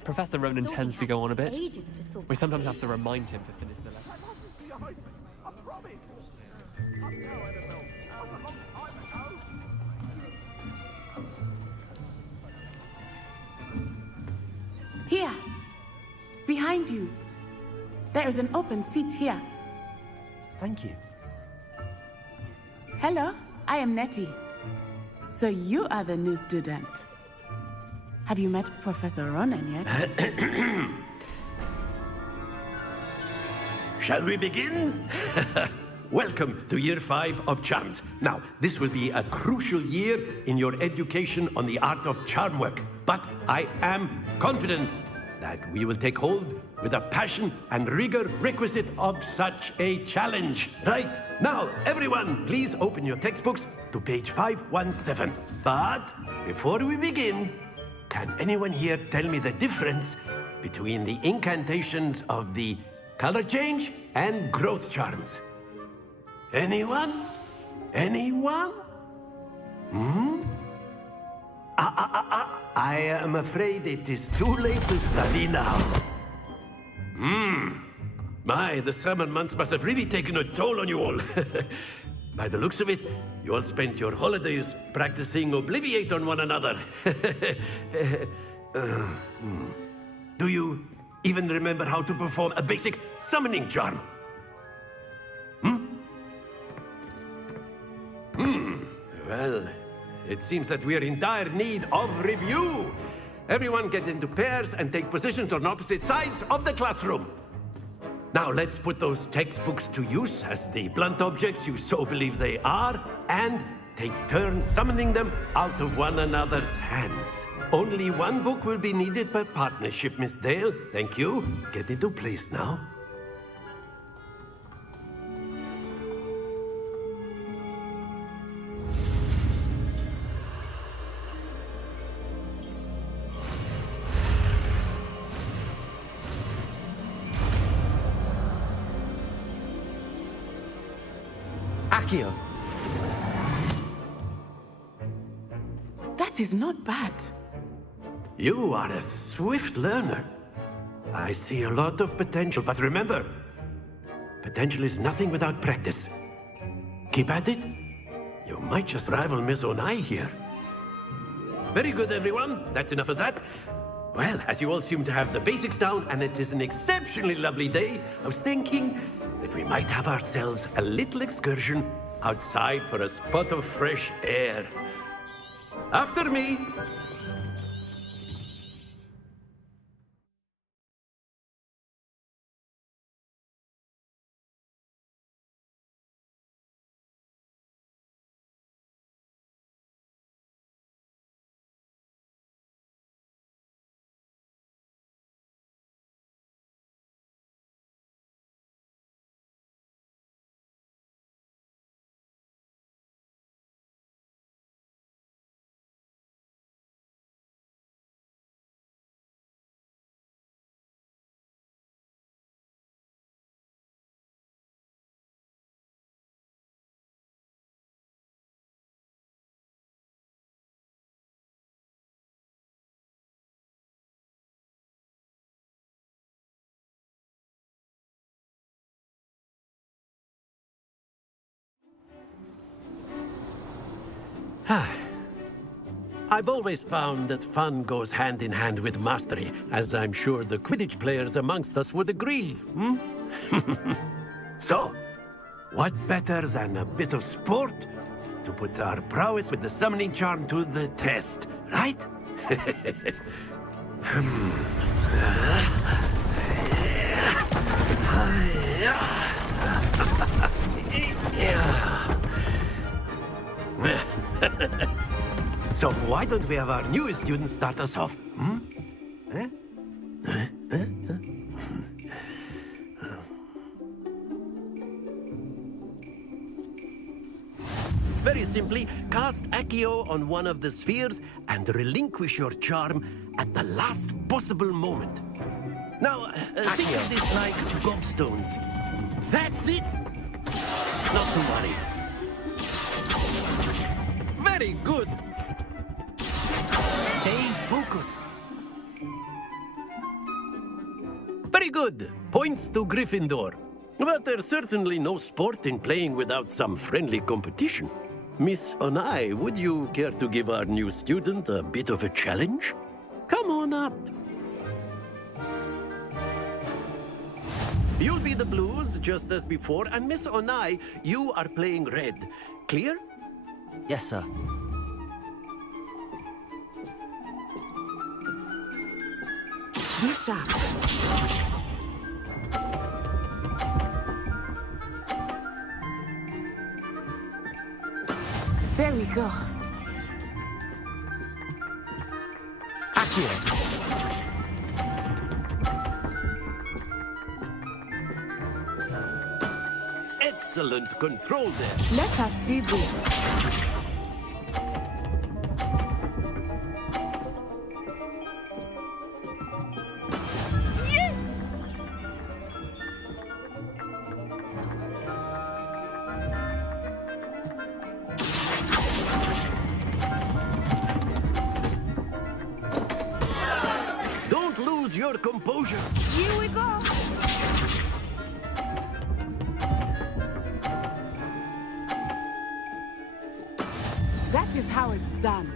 Professor Ronan tends to go on a bit. We sometimes have to remind him to finish the lesson. Here, behind you. There is an open seat here. Thank you. Hello, I am Nettie. So you are the new student. Have you met Professor Ronan yet? Shall we begin? welcome to year 5 of charms. Now, this will be a crucial year in your education on the art of charm work. But I am confident that we will take hold with the passion and rigor requisite of such a challenge. Right, now, everyone, please open your textbooks to page 517. But before we begin, can anyone here tell me the difference between the incantations of the color change and growth charms? Anyone? Anyone? I am afraid it is too late to study now. My, the summer months must have really taken a toll on you all. By the looks of it, you all spent your holidays practicing Obliviate on one another. Do you even remember how to perform a basic summoning charm? Well, it seems that we are in dire need of review. Everyone get into pairs and take positions on opposite sides of the classroom. Now let's put those textbooks to use as the blunt objects you so believe they are, and take turns summoning them out of one another's hands. Only one book will be needed per partnership, Miss Dale. Thank you. Get into place now. Akio. That is not bad. You are a swift learner. I see a lot of potential, but remember, potential is nothing without practice. Keep at it. You might just rival Miss Onai here. Very good, everyone. That's enough of that. Well, as you all seem to have the basics down, and it is an exceptionally lovely day, I was thinking that we might have ourselves a little excursion outside for a spot of fresh air. After me. I've always found that fun goes hand in hand with mastery, as I'm sure the Quidditch players amongst us would agree, So, what better than a bit of sport to put our prowess with the summoning charm to the test, right? So why don't we have our newest student start us off? Very simply, cast Accio on one of the spheres and relinquish your charm at the last possible moment. Now, think of this like gobstones. That's it! Not to worry. Very good. Stay focused. Very good. Points to Gryffindor. But there's certainly no sport in playing without some friendly competition. Miss Onai, would you care to give our new student a bit of a challenge? Come on up. You'll be the blues, just as before, and Miss Onai, you are playing red. Clear? Yes, sir. Yes, sir. go. Excellent control there. Let us see this. Yes! Don't lose your composure. Here we go. That is how it's done.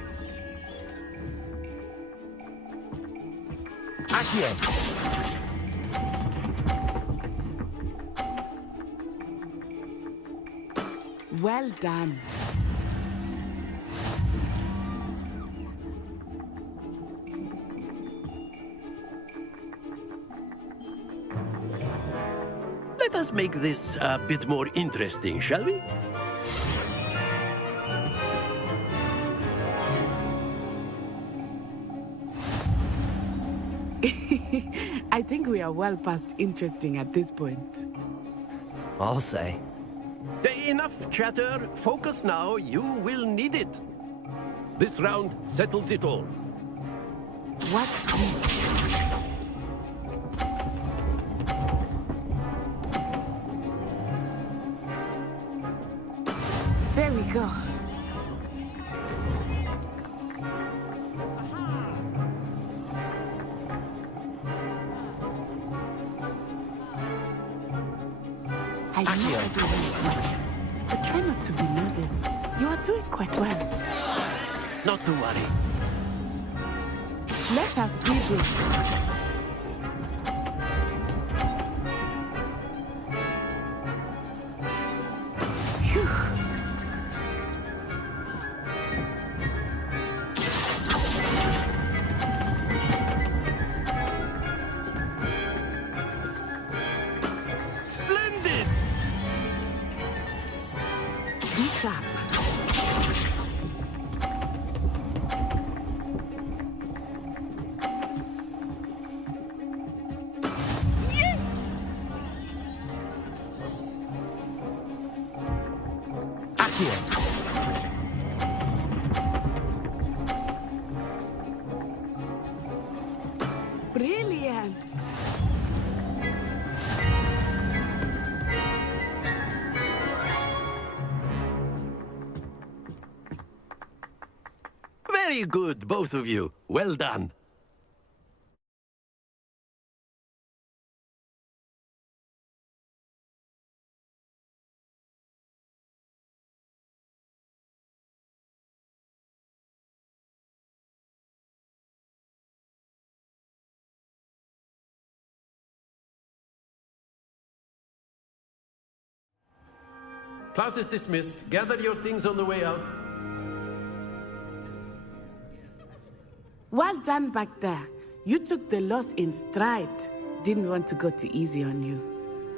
Well done. Let us make this a bit more interesting, shall we? I think we are well past interesting at this point. I'll say. Enough chatter. Focus now. You will need it. This round settles it all. Watch this. There we go. I know everyone's watching, but try not to be nervous. You are doing quite well. Not to worry. Let us see this. Phew. Splendid! Be sharp. Brilliant! Very good, both of you. Well done. Class is dismissed. Gather your things on the way out. Well done back there. You took the loss in stride. Didn't want to go too easy on you.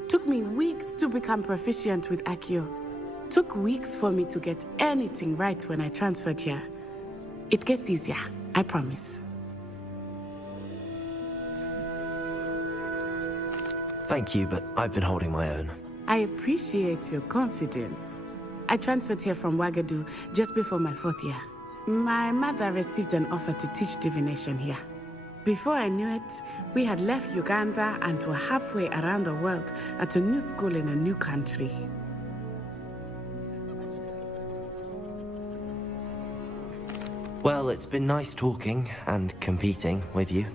Took me weeks to become proficient with Accio. Took weeks for me to get anything right when I transferred here. It gets easier, I promise. Thank you, but I've been holding my own. I appreciate your confidence. I transferred here from Ouagadougou just before my 4th year. My mother received an offer to teach divination here. Before I knew it, we had left Uganda and were halfway around the world at a new school in a new country. Well, it's been nice talking and competing with you.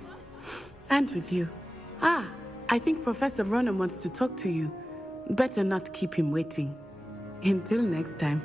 And with you. Ah, I think Professor Ronan wants to talk to you. Better not keep him waiting. Until next time.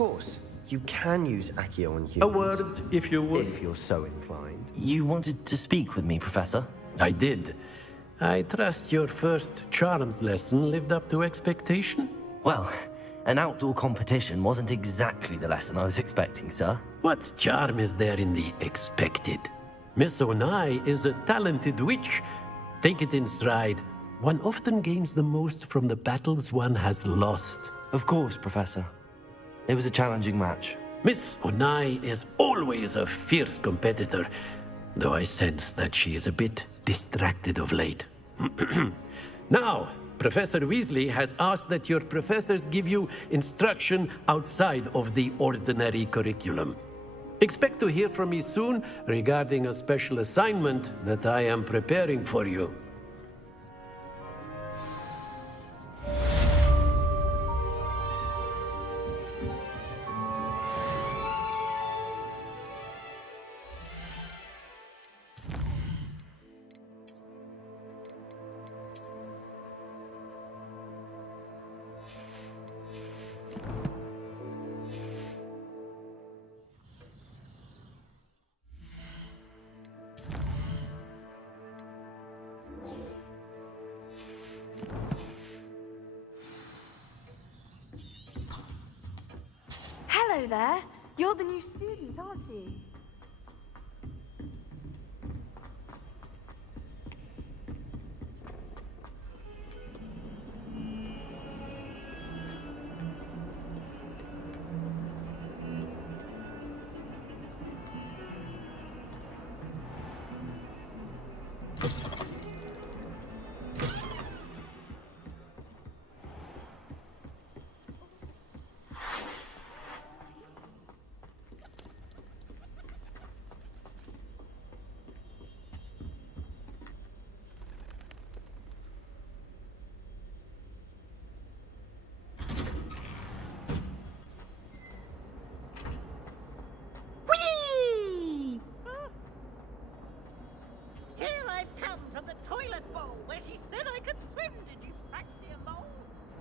course. You can use Accio on humans. A word, if you would. If you're so inclined. You wanted to speak with me, Professor? I did. I trust your first charms lesson lived up to expectation? Well, an outdoor competition wasn't exactly the lesson I was expecting, sir. What charm is there in the expected? Miss Onai is a talented witch. Take it in stride. One often gains the most from the battles one has lost. Of course, Professor. It was a challenging match. Miss Onai is always a fierce competitor, though I sense that she is a bit distracted of late. Now, Professor Weasley has asked that your professors give you instruction outside of the ordinary curriculum. Expect to hear from me soon regarding a special assignment that I am preparing for you. Hello there. You're the new student, aren't you?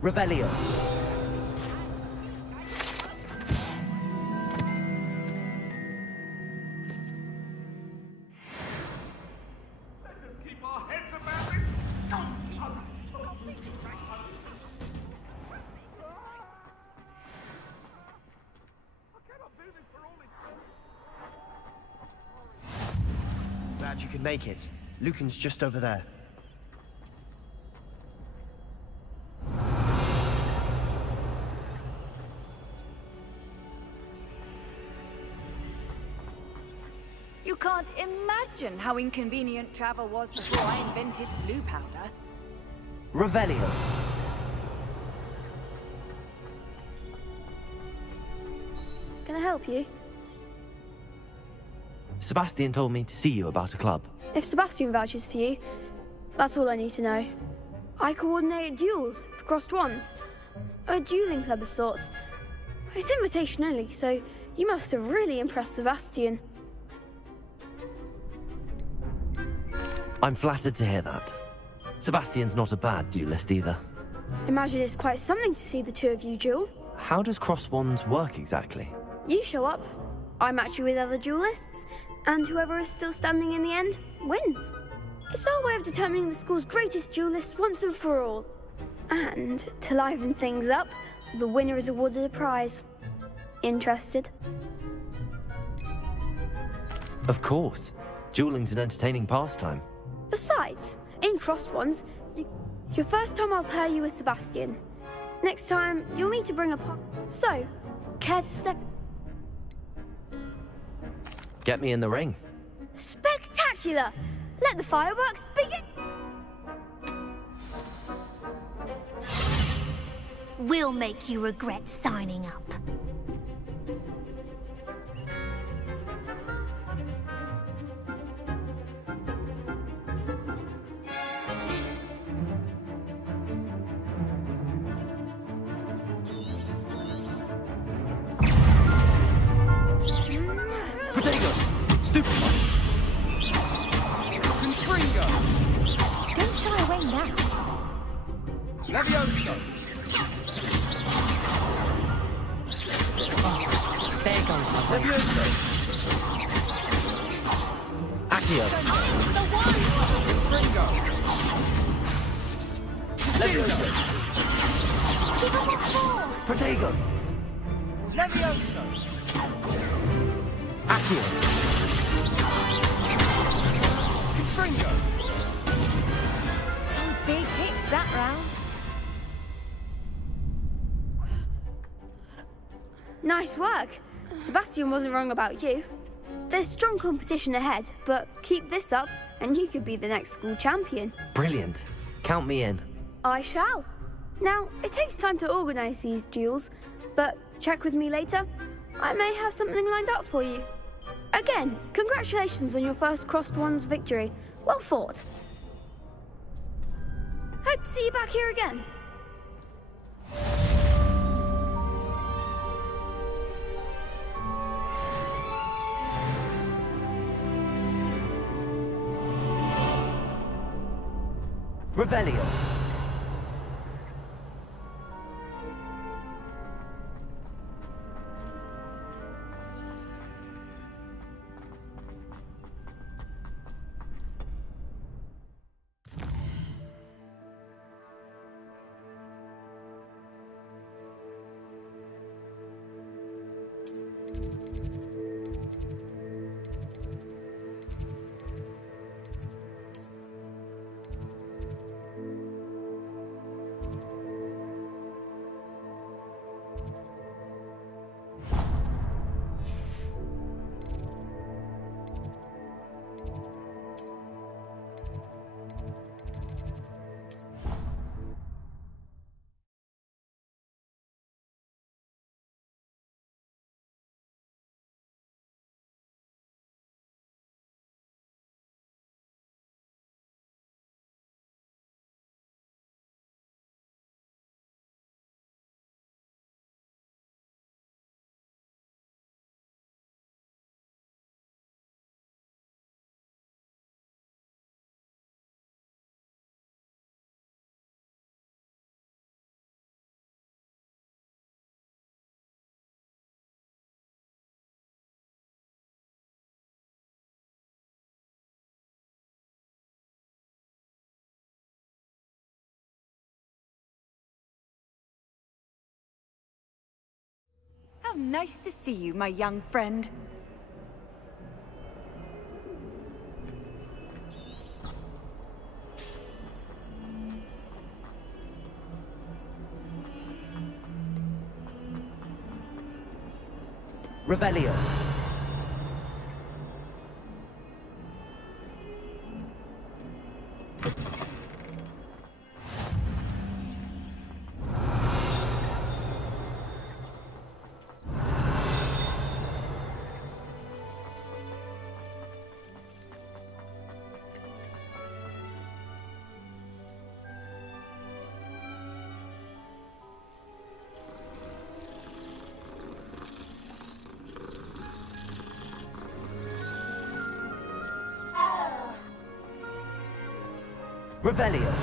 Revelio. Glad you could make it. Lucan's just over there. You can't imagine how inconvenient travel was before I invented blue powder. Revelio. Can I help you? Sebastian told me to see you about a club. If Sebastian vouches for you, that's all I need to know. I coordinate duels for crossed wands. A dueling club of sorts. It's invitation only, so you must have really impressed Sebastian. I'm flattered to hear that. Sebastian's not a bad duelist either. Imagine it's quite something to see the two of you duel. How does cross wands work exactly? You show up, I match you with other duelists, and whoever is still standing in the end wins. It's our way of determining the school's greatest duelist once and for all. And to liven things up, the winner is awarded a prize. Interested? Of course. Dueling's an entertaining pastime. Besides, in crossed ones, your first time I'll pair you with Sebastian. Next time, you'll need to bring a So, care to step? Get me in the ring. Spectacular! Let the fireworks begin! We'll make you regret signing up. Protego! Stupid! Confringo! Don't shy away now. Levioso! Levioso. Accio. Levioso. Protego. Levioso. Accio. Stringo. Some big hits that round. Nice work. Sebastian wasn't wrong about you. There's strong competition ahead, but keep this up and you could be the next school champion. Brilliant. Count me in. I shall. Now, it takes time to organise these duels, but check with me later. I may have something lined up for you. Again, congratulations on your first Crossed Ones victory. Well fought. Hope to see you back here again. Revelio. How nice to see you, my young friend. Revelio. Revelio.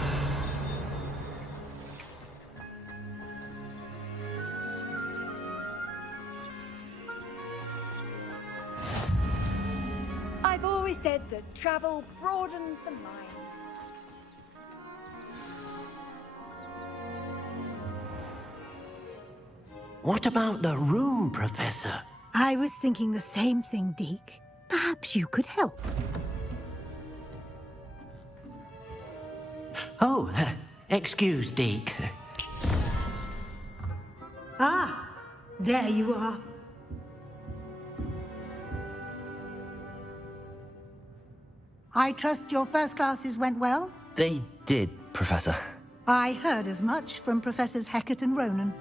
I've always said that travel broadens the mind. What about the room, Professor? I was thinking the same thing, Deke. Perhaps you could help. Oh, excuse, Deke. Ah, there you are. I trust your first classes went well? They did, Professor. I heard as much from Professors Hecat and Ronan.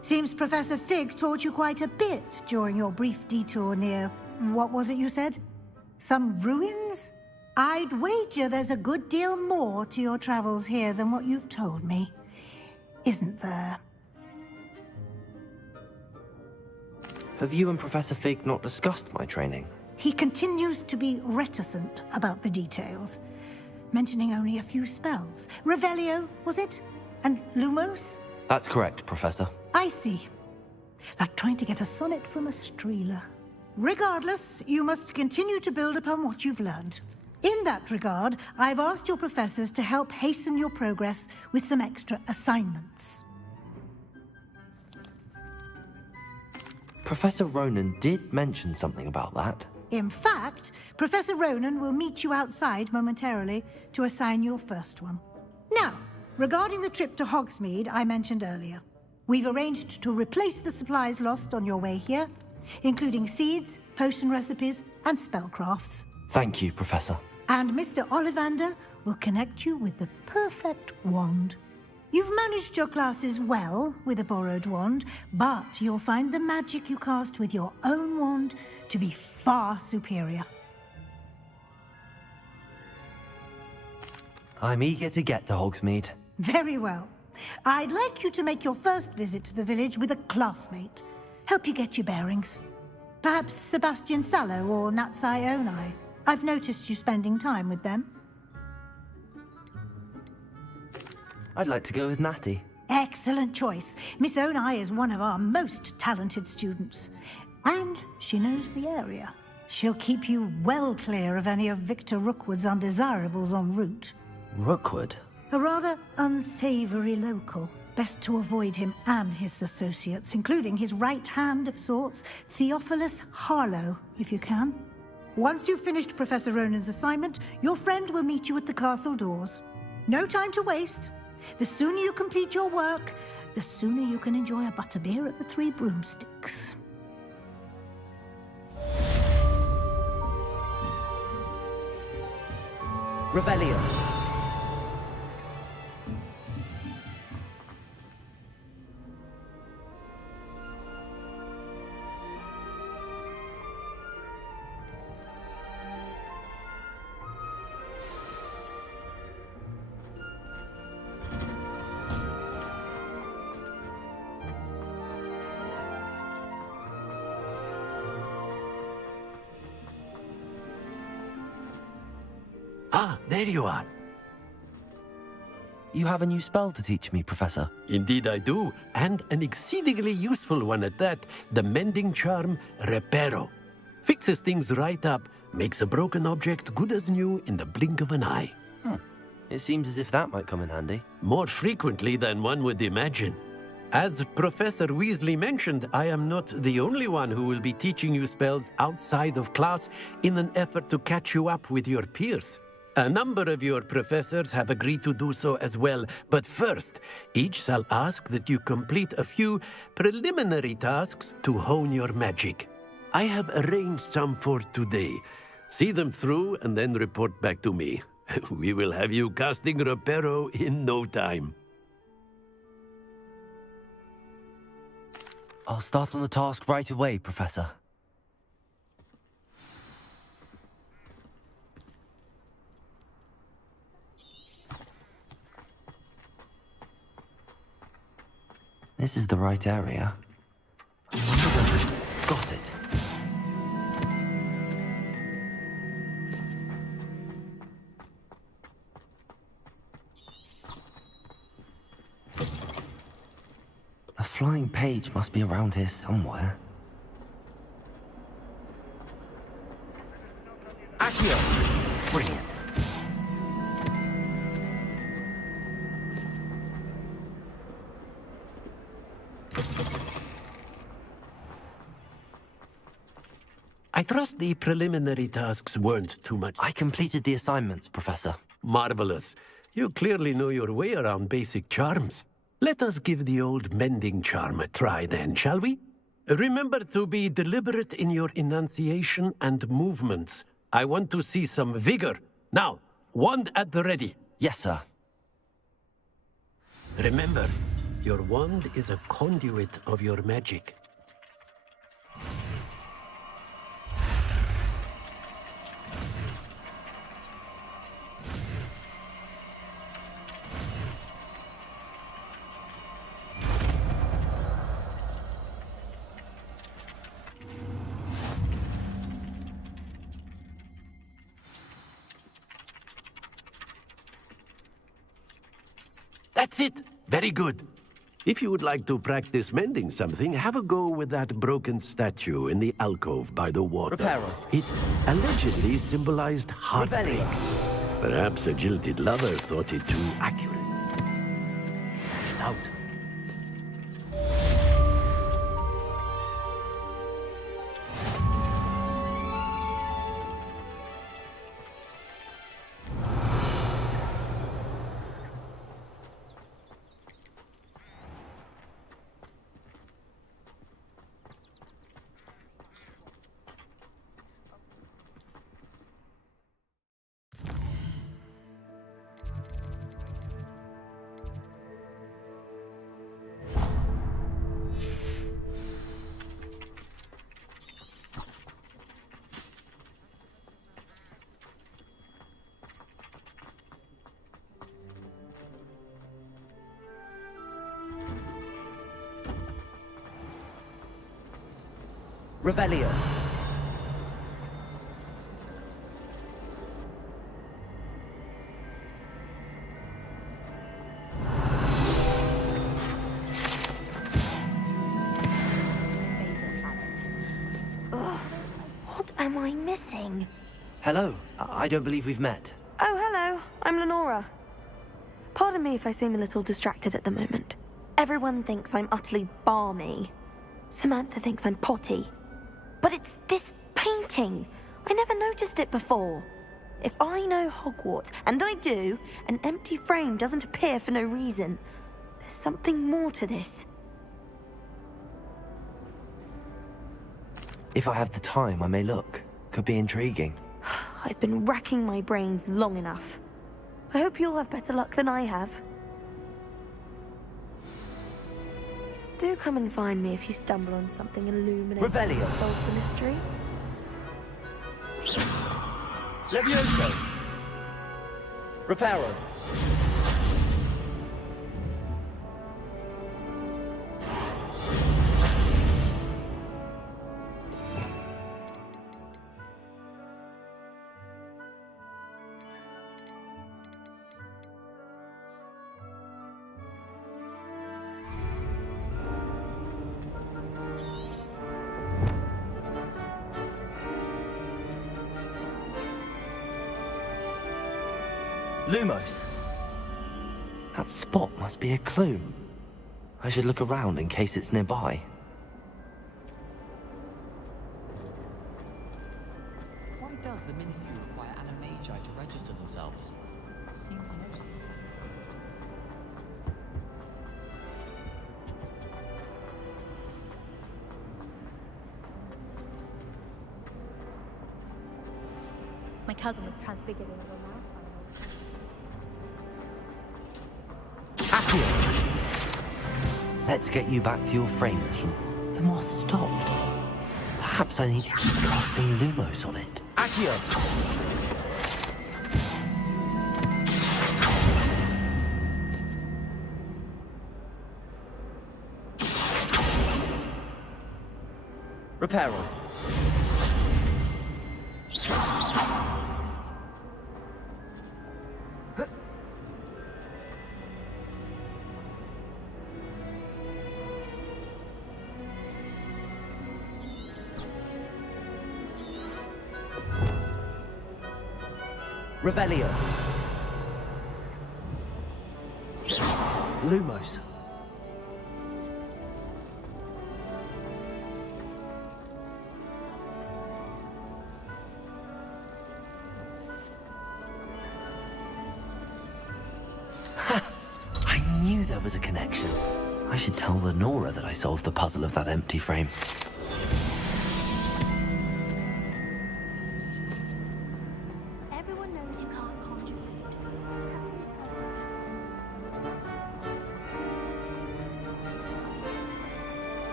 Seems Professor Fig taught you quite a bit during your brief detour near... what was it you said? Some ruins? I'd wager there's a good deal more to your travels here than what you've told me. Isn't there? Have you and Professor Fig not discussed my training? He continues to be reticent about the details, mentioning only a few spells. Revelio, was it? And Lumos? That's correct, Professor. I see. like trying to get a sonnet from a streeler. Regardless, you must continue to build upon what you've learned. In that regard, I've asked your professors to help hasten your progress with some extra assignments. Professor Ronan did mention something about that. In fact, Professor Ronan will meet you outside momentarily to assign your first one. Now, regarding the trip to Hogsmeade I mentioned earlier, we've arranged to replace the supplies lost on your way here, including seeds, potion recipes, and spellcrafts. Thank you, Professor. And Mr. Ollivander will connect you with the perfect wand. You've managed your classes well with a borrowed wand, but you'll find the magic you cast with your own wand to be far superior. I'm eager to get to Hogsmeade. Very well. I'd like you to make your first visit to the village with a classmate. Help you get your bearings. Perhaps Sebastian Sallow or Natsai Onai. I've noticed you spending time with them. I'd like to go with Natty. Excellent choice. Miss Onai is one of our most talented students. And she knows the area. She'll keep you well clear of any of Victor Rookwood's undesirables en route. Rookwood? A rather unsavory local. Best to avoid him and his associates, including his right hand of sorts, Theophilus Harlow, if you can. Once you've finished Professor Ronan's assignment, your friend will meet you at the castle doors. No time to waste. The sooner you complete your work, the sooner you can enjoy a butterbeer at the Three Broomsticks. Revelio. Ah, there you are. You have a new spell to teach me, Professor. Indeed I do, and an exceedingly useful one at that. The mending charm, Reparo. Fixes things right up, makes a broken object good as new in the blink of an eye. It seems as if that might come in handy. More frequently than one would imagine. As Professor Weasley mentioned, I am not the only one who will be teaching you spells outside of class in an effort to catch you up with your peers. A number of your professors have agreed to do so as well, but first, each shall ask that you complete a few preliminary tasks to hone your magic. I have arranged some for today. See them through and then report back to me. We will have you casting Reparo in no time. I'll start on the task right away, Professor. This is the right area. I wonder where... Got it. A flying page must be around here somewhere. Accio! Brilliant. I trust the preliminary tasks weren't too much. I completed the assignments, Professor. Marvelous. You clearly know your way around basic charms. Let us give the old mending charm a try then, shall we? Remember to be deliberate in your enunciation and movements. I want to see some vigor. Now, wand at the ready. Yes, sir. Remember, your wand is a conduit of your magic. That's it. Very good. If you would like to practice mending something, have a go with that broken statue in the alcove by the water. Reparo. It allegedly symbolized heartbreak. Perhaps a jilted lover thought it too accurate. Out. Revelio. What am I missing? Hello. I don't believe we've met. Oh, hello. I'm Lenora. Pardon me if I seem a little distracted at the moment. Everyone thinks I'm utterly balmy. Samantha thinks I'm potty. But it's this painting. I never noticed it before. If I know Hogwarts, and I do, an empty frame doesn't appear for no reason. There's something more to this. If I have the time, I may look. Could be intriguing. I've been racking my brains long enough. I hope you'll have better luck than I have. Do come and find me if you stumble on something illuminating that solves the mystery. Levioso. Reparo. Lumos. That spot must be a clue. I should look around in case it's nearby. Why does the Ministry require animagi to register themselves? Seems notable. My cousin was transfigured in a romance. Let's get you back to your frame, little. The moth stopped. Perhaps I need to keep casting Lumos on it. Accio! Reparo. Revelio. Lumos. I knew there was a connection. I should tell Lenora that I solved the puzzle of that empty frame.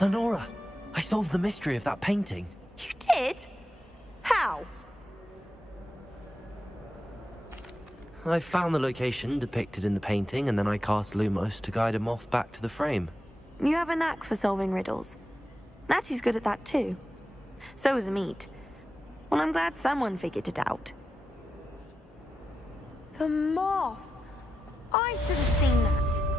Lenora, I solved the mystery of that painting. You did? How? I found the location depicted in the painting, and then I cast Lumos to guide a moth back to the frame. You have a knack for solving riddles. Natty's good at that too. So is Meat. Well, I'm glad someone figured it out. The moth! I should have seen that.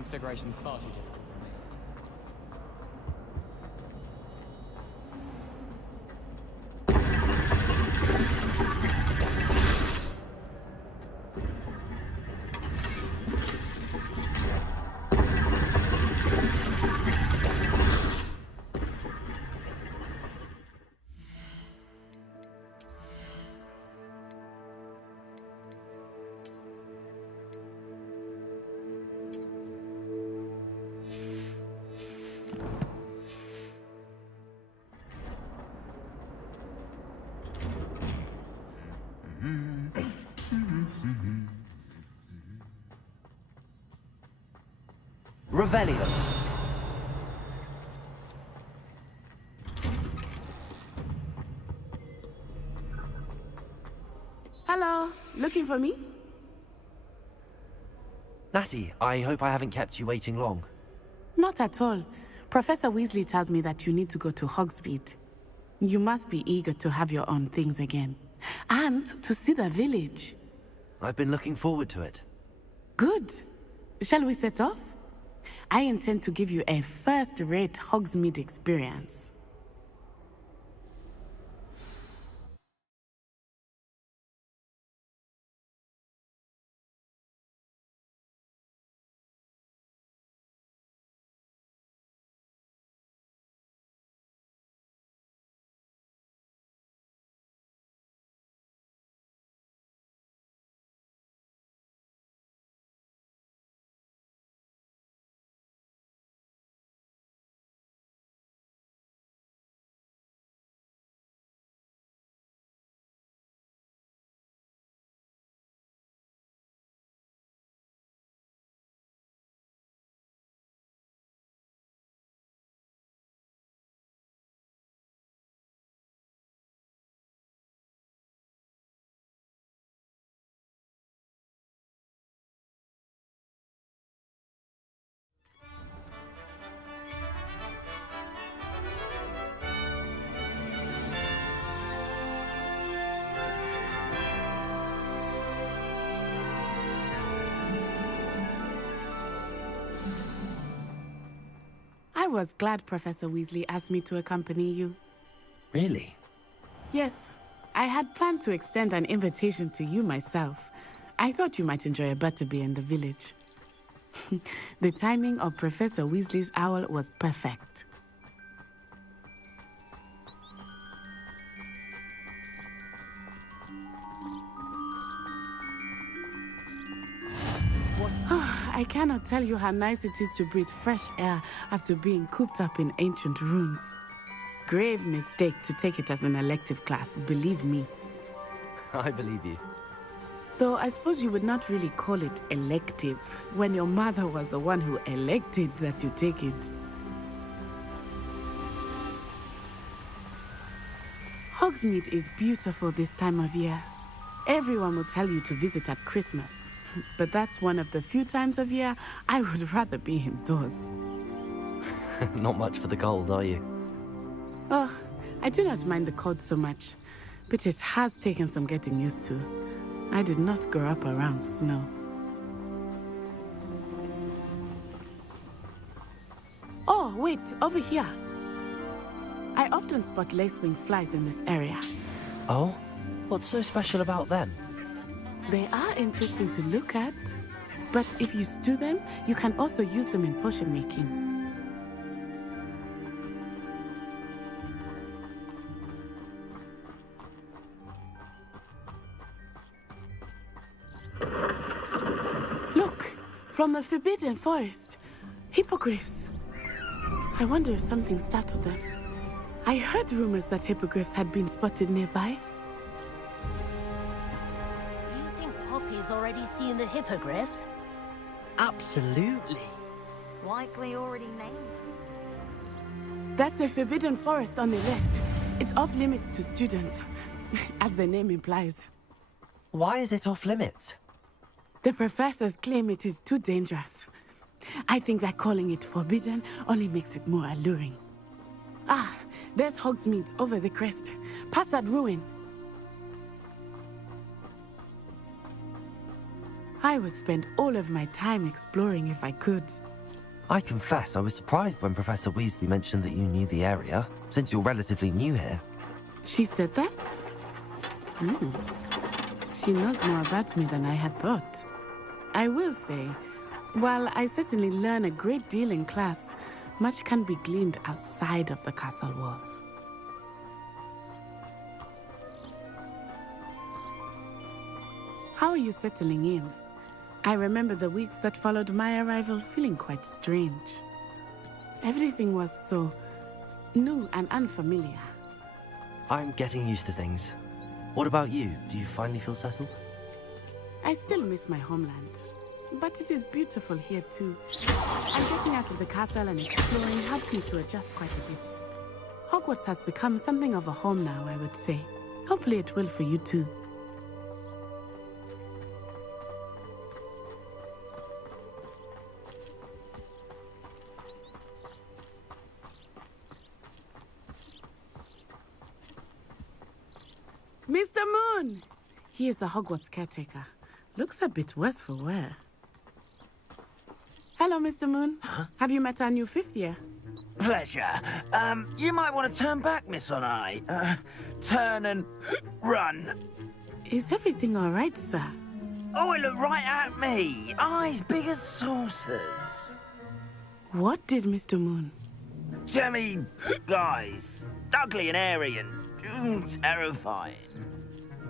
Transfiguration's far too difficult for me. Revelio. Hello, looking for me? Natty, I hope I haven't kept you waiting long. Not at all. Professor Weasley tells me that you need to go to Hogsmeade. You must be eager to have your own things again. And to see the village. I've been looking forward to it. Good. Shall we set off? I intend to give you a first-rate Hogsmeade experience. I was glad Professor Weasley asked me to accompany you. Really? Yes, I had planned to extend an invitation to you myself. I thought you might enjoy a butterbeer in the village. The timing of Professor Weasley's owl was perfect. I cannot tell you how nice it is to breathe fresh air after being cooped up in ancient ruins. Grave mistake to take it as an elective class, believe me. I believe you. Though I suppose you would not really call it elective when your mother was the one who elected that you take it. Hogsmeade is beautiful this time of year. Everyone will tell you to visit at Christmas. But that's one of the few times of year I would rather be indoors. Not much for the cold, are you? Oh, I do not mind the cold so much, but it has taken some getting used to. I did not grow up around snow. Oh, wait, over here. I often spot lacewing flies in this area. Oh? What's so special about them? They are interesting to look at, but if you stew them, you can also use them in potion making. Look, from the Forbidden Forest, hippogriffs. I wonder if something startled them. I heard rumors that hippogriffs had been spotted nearby. Already seen the hippogriffs? Absolutely. Likely already named. That's the Forbidden Forest on the left. It's off limits to students, as the name implies. Why is it off limits? The professors claim it is too dangerous. I think that calling it forbidden only makes it more alluring. Ah, there's Hogsmeade over the crest, past that ruin. I would spend all of my time exploring if I could. I confess I was surprised when Professor Weasley mentioned that you knew the area, since you're relatively new here. She said that? She knows more about me than I had thought. I will say, while I certainly learn a great deal in class, much can be gleaned outside of the castle walls. How are you settling in? I remember the weeks that followed my arrival feeling quite strange. Everything was so new and unfamiliar. I'm getting used to things. What about you? Do you finally feel settled? I still miss my homeland, but it is beautiful here too. And getting out of the castle and exploring helped me to adjust quite a bit. Hogwarts has become something of a home now, I would say. Hopefully it will for you too. Mr. Moon! He is the Hogwarts caretaker. Looks a bit worse for wear. Hello, Mr. Moon. Huh? Have you met our new 5th year? Pleasure. You might want to turn back, Miss Onai. Turn and run. Is everything all right, sir? Oh, it looked right at me. Eyes big as saucers. What did Mr. Moon? Jemmy, guys. Ugly and airy and terrifying.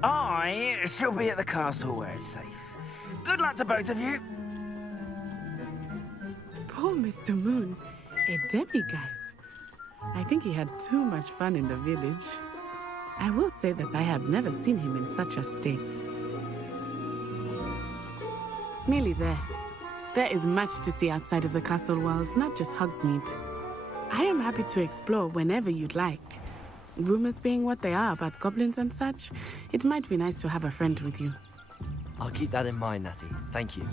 I shall be at the castle where it's safe. Good luck to both of you. Poor Mr. Moon, a demiguise. I think he had too much fun in the village. I will say that I have never seen him in such a state. Nearly there. There is much to see outside of the castle walls, not just Hogsmeade. I am happy to explore whenever you'd like. Rumors being what they are about goblins and such, it might be nice to have a friend with you. I'll keep that in mind, Natty. Thank you.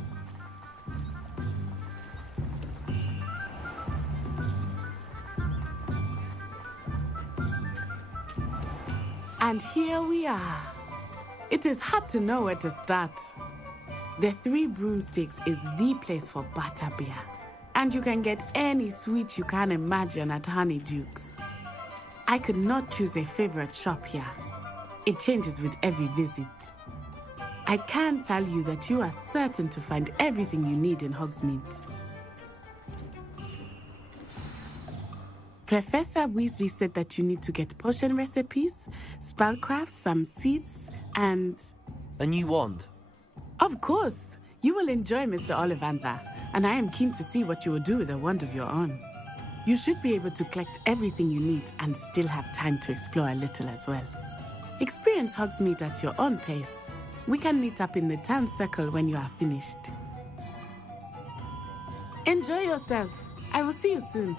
And here we are. It is hard to know where to start. The Three Broomsticks is the place for butterbeer. And you can get any sweet you can imagine at Honeydukes. I could not choose a favorite shop here. It changes with every visit. I can tell you that you are certain to find everything you need in Hogsmeade. Professor Weasley said that you need to get potion recipes, spellcrafts, some seeds, and... A new wand? Of course! You will enjoy Mr. Ollivander, and I am keen to see what you will do with a wand of your own. You should be able to collect everything you need and still have time to explore a little as well. Experience Hogsmeade at your own pace. We can meet up in the town circle when you are finished. Enjoy yourself. I will see you soon.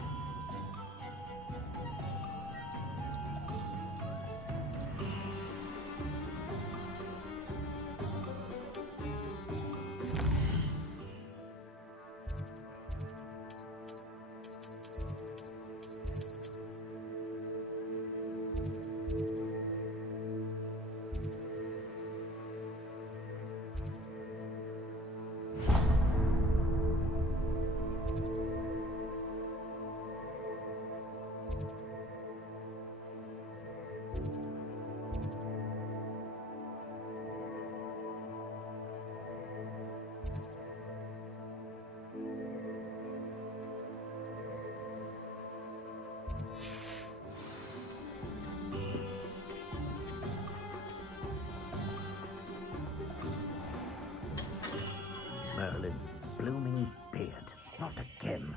Merlin's blooming beard. Not again.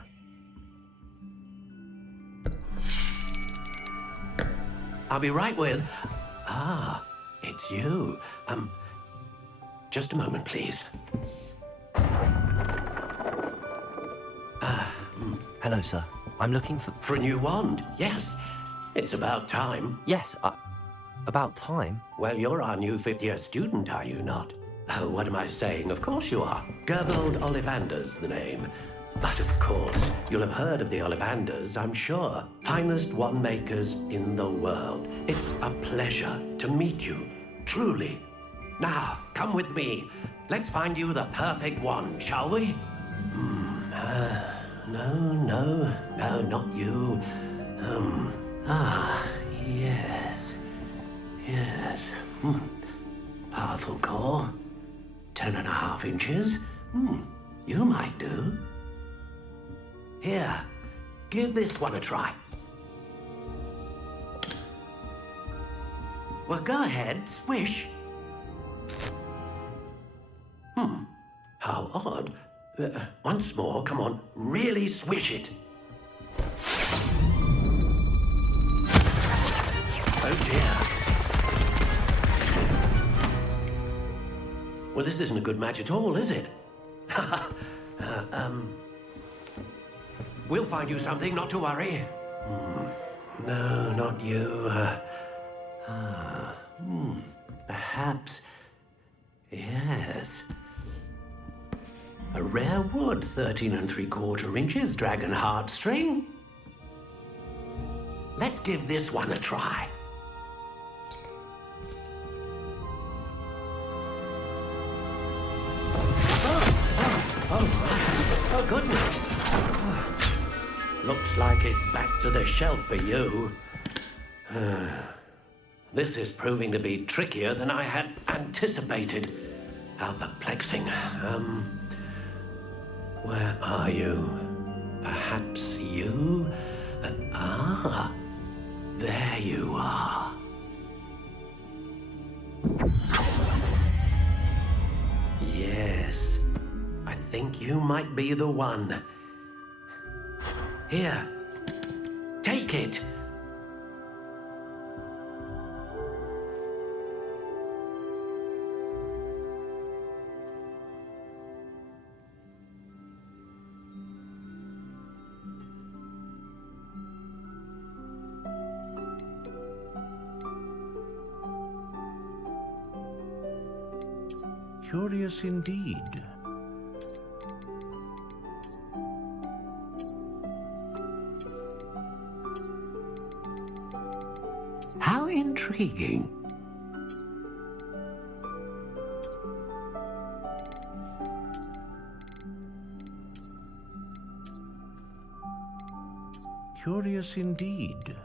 I'll be right with... Ah, it's you. Just a moment, please. Hello, sir. I'm looking for... For a new wand, yes. It's about time. Yes, about time? Well, you're our new 5th-year student, are you not? Oh, what am I saying? Of course you are. Gerbold Ollivander's the name. But of course, you'll have heard of the Ollivanders, I'm sure. Finest wand makers in the world. It's a pleasure to meet you, truly. Now, come with me. Let's find you the perfect wand, shall we? No, not you. Yes. Powerful core. 10.5 inches. You might do. Here, give this one a try. Well, go ahead, swish. How odd. Once more, come on, really swish it. Oh dear. Well, this isn't a good match at all, is it? We'll find you something, not to worry. No, not you. Perhaps. Yes. A rare wood, 13 3/4 inches, dragon heartstring. Let's give this one a try. Oh, goodness. Looks like it's back to the shelf for you. This is proving to be trickier than I had anticipated. How perplexing. Where are you? Perhaps you? There you are. Yes, I think you might be the one. Here, take it. Curious indeed. How intriguing. Curious indeed.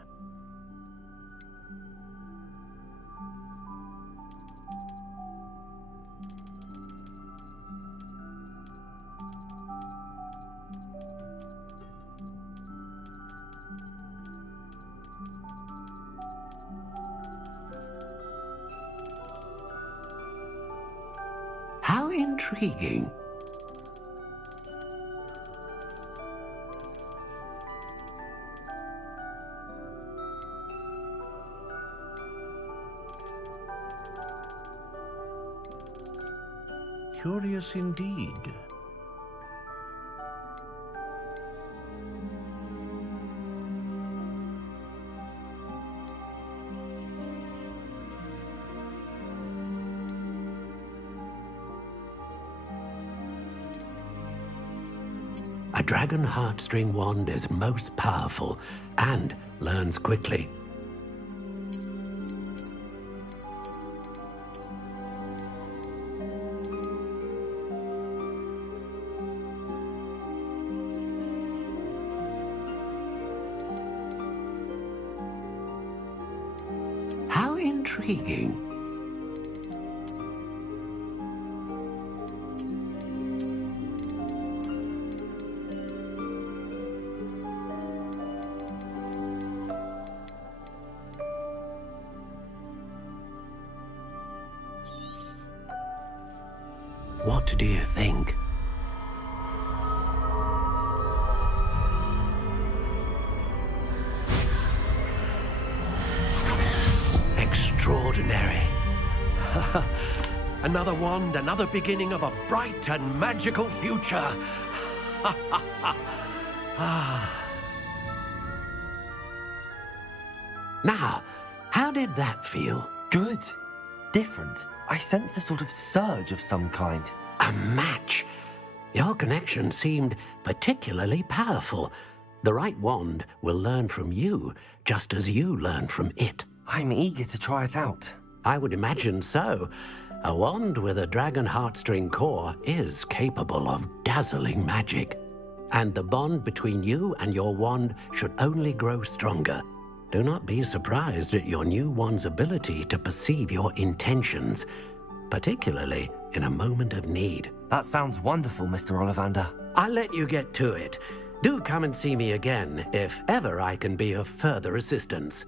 How intriguing. Curious indeed. A dragon heartstring wand is most powerful and learns quickly. How intriguing. What do you think? Extraordinary. Another wand, another beginning of a bright and magical future. Now, how did that feel? Good. Different. I sensed a sort of surge of some kind. A match. Your connection seemed particularly powerful. The right wand will learn from you, just as you learn from it. I'm eager to try it out. I would imagine so. A wand with a dragon heartstring core is capable of dazzling magic. and the bond between you and your wand should only grow stronger. Do not be surprised at your new wand's ability to perceive your intentions, particularly in a moment of need. That sounds wonderful, Mr. Ollivander. I'll let you get to it. Do come and see me again if ever I can be of further assistance.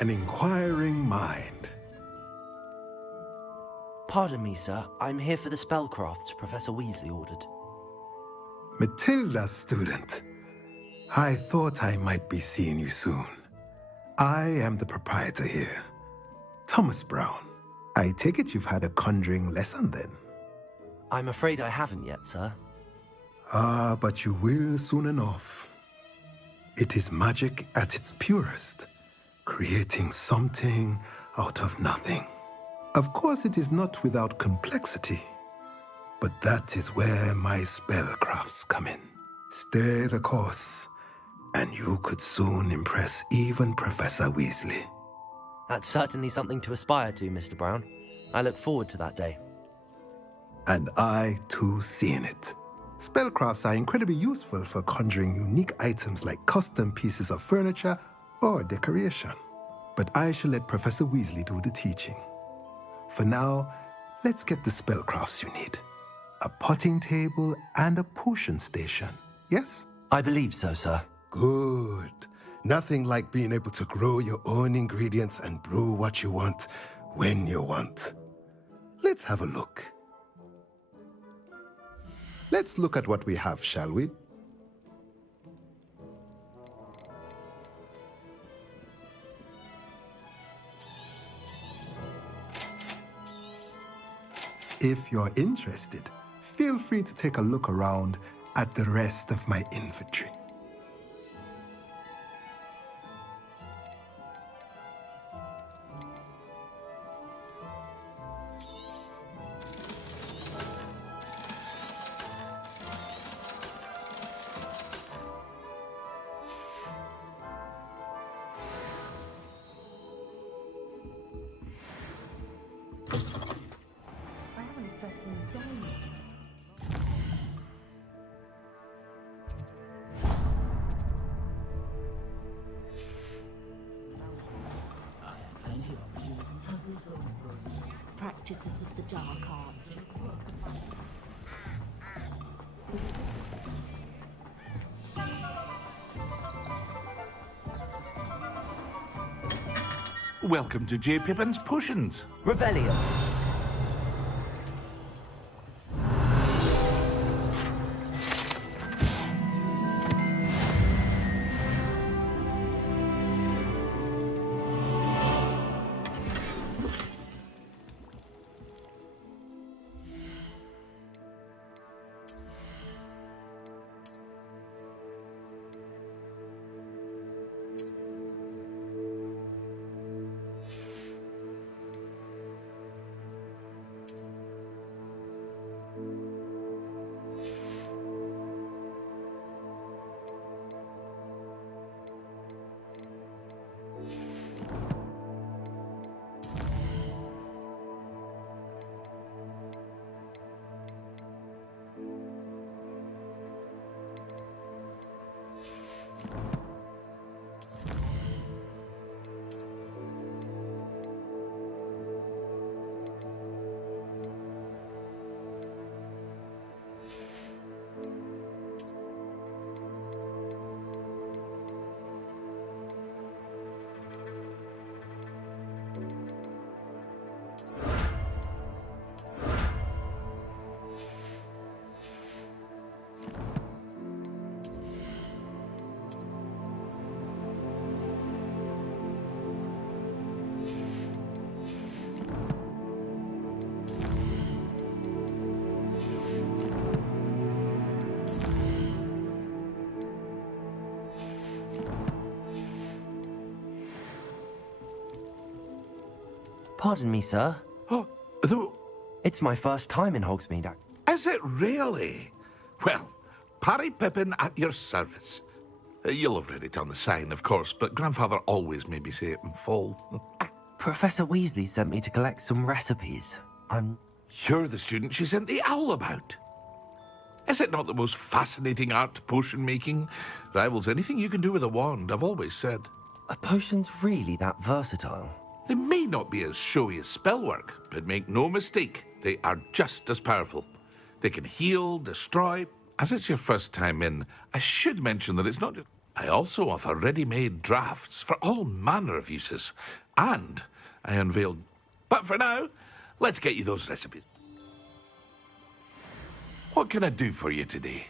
An inquiring mind. Pardon me, sir. I'm here for the spellcrafts Professor Weasley ordered. Matilda, student. I thought I might be seeing you soon. I am the proprietor here, Thomas Brown. I take it you've had a conjuring lesson then? I'm afraid I haven't yet, sir. Ah, but you will soon enough. It is magic at its purest, creating something out of nothing. Of course, it is not without complexity, but that is where my spellcrafts come in. Stay the course, and you could soon impress even Professor Weasley. That's certainly something to aspire to, Mr. Brown. I look forward to that day. And I, too, see in it. Spellcrafts are incredibly useful for conjuring unique items like custom pieces of furniture or decoration. But I shall let Professor Weasley do the teaching. For now, let's get the spellcrafts you need. A potting table and a potion station, yes? I believe so, sir. Good. Nothing like being able to grow your own ingredients and brew what you want when you want. Let's have a look. Let's look at what we have, shall we? If you're interested, feel free to take a look around at the rest of my inventory. Practices of the dark arts. Welcome to J. Pippin's Potions. Revelio. Pardon me, sir. Oh, It's my first time in Hogsmeade. Is it really? Well, Parry Pippin at your service. You'll have read it on the sign, of course, but Grandfather always made me say it in full. Professor Weasley sent me to collect some recipes. You're the student she sent the owl about. Is it not the most fascinating art, potion making? Rivals anything you can do with a wand, I've always said. Are potions really that versatile? They may not be as showy as spellwork, but make no mistake, they are just as powerful. They can heal, destroy. As it's your first time in, I should mention that it's not just... I also offer ready-made drafts for all manner of uses. And I unveiled... But for now, let's get you those recipes. What can I do for you today?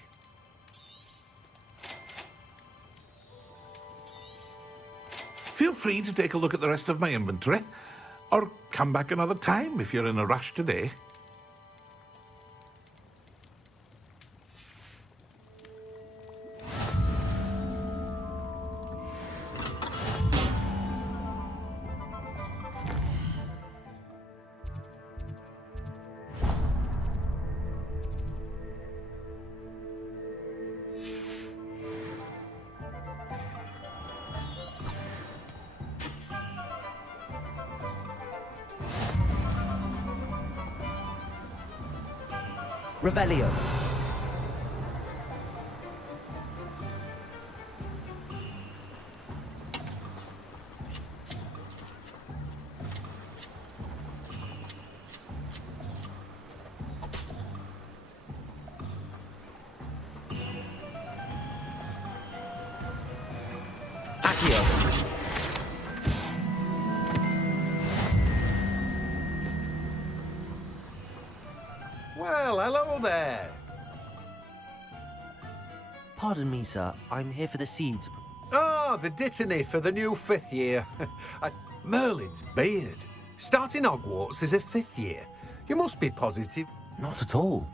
Feel free to take a look at the rest of my inventory, or come back another time if you're in a rush today. Revelio. Well, hello there. Pardon me, sir. I'm here for the seeds. Ah, the dittany for the new 5th year. Merlin's beard. Starting Hogwarts is a 5th year. You must be positive. Not at all.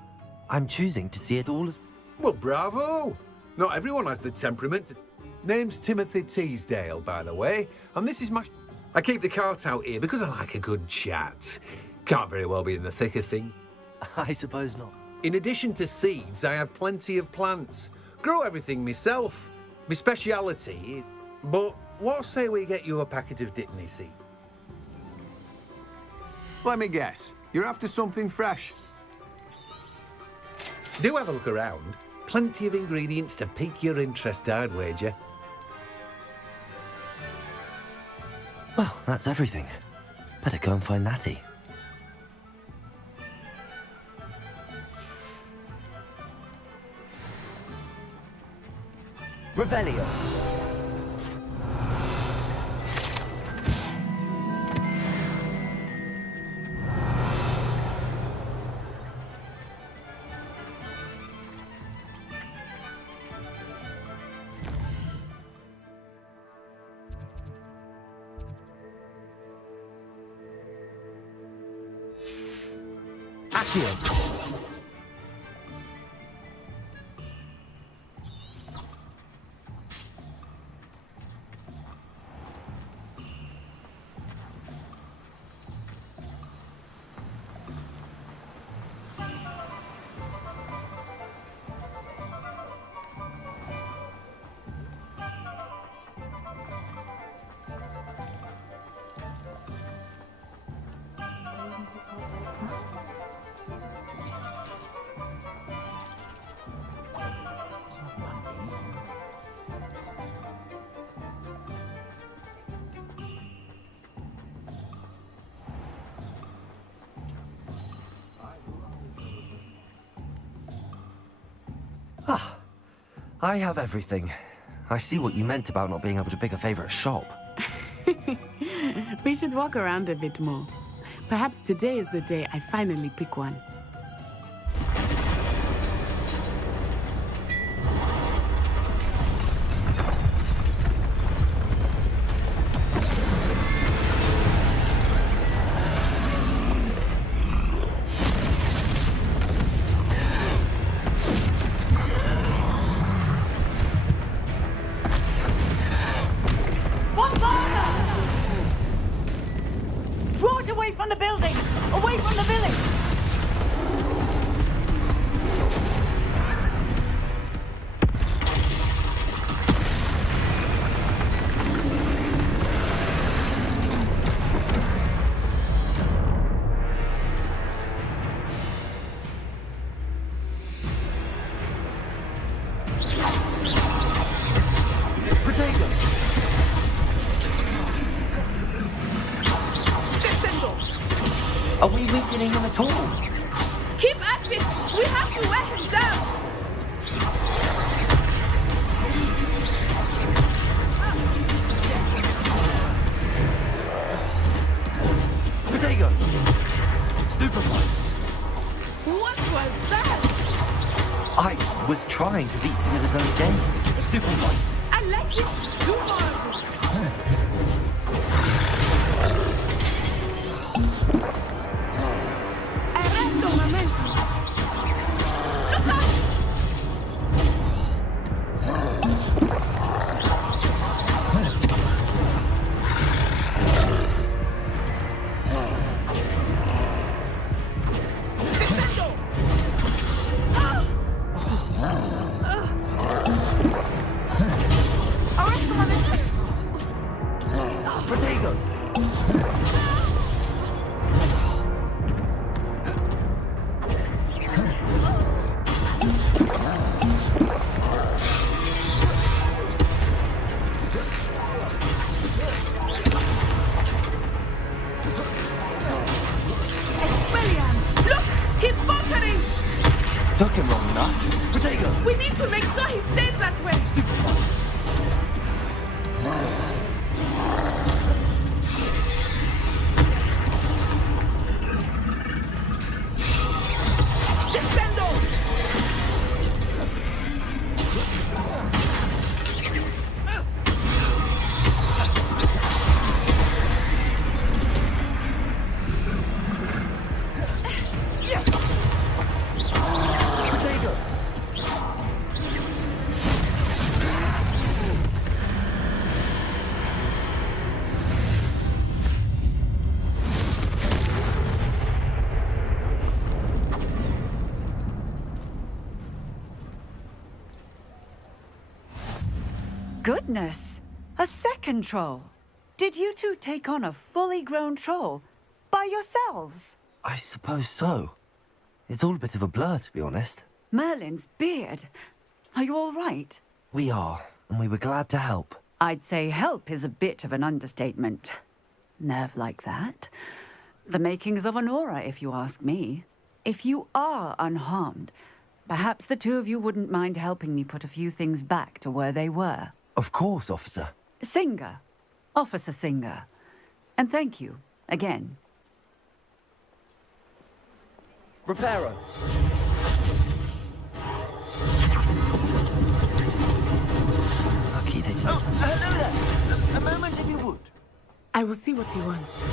I'm choosing to see it all as... Well, bravo. Not everyone has the temperament to... Name's Timothy Teasdale, by the way, and this is my... I keep the cart out here because I like a good chat. Can't very well be in the thick of things. I suppose not. In addition to seeds, I have plenty of plants. Grow everything myself. My speciality is... But what say we get you a packet of dittany seed? Let me guess. You're after something fresh. Do have a look around. Plenty of ingredients to pique your interest, I'd wager. Well, that's everything. Better go and find Natty. Revelio. Accio. Ah, I have everything. I see what you meant about not being able to pick a favorite shop. We should walk around a bit more. Perhaps today is the day I finally pick one. the village! Are we weakening him at all? Keep at it! We have to wear him down! Potato! Stupefied. What was that? I was trying to beat him at his own game. Stupefied. I like it! Do more of it! Arresto momento! Look out! Potato! Expelliarm! Look! He's faltering! Took him long enough. Potato! We need to make sure he stays that way! Descendo! Potato! Goodness! A second troll! Did you two take on a fully grown troll? By yourselves? I suppose so. It's all a bit of a blur, to be honest. Merlin's beard. Are you all right? We are, and we were glad to help. I'd say help is a bit of an understatement. Nerve like that. The makings of an aura, if you ask me. If you are unharmed, perhaps the two of you wouldn't mind helping me put a few things back to where they were. Of course, officer. Singer. Officer Singer. And thank you, again. Reparo. Lucky that you... Oh, hello there. A moment if you would. I will see what he wants.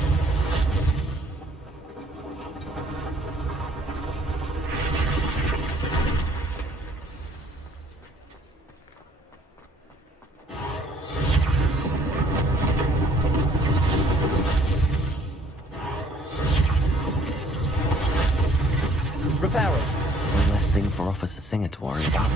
Reparo. One less thing for Officer Singer to worry about.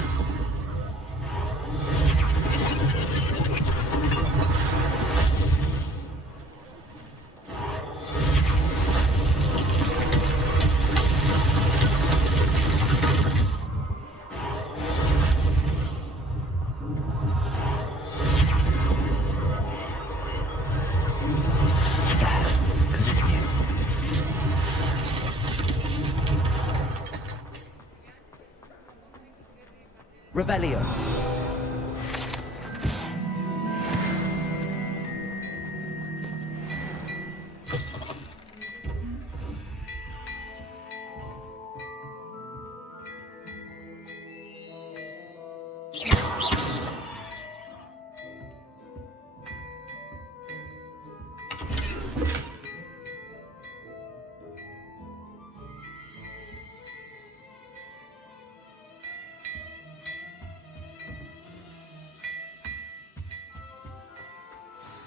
Revelio.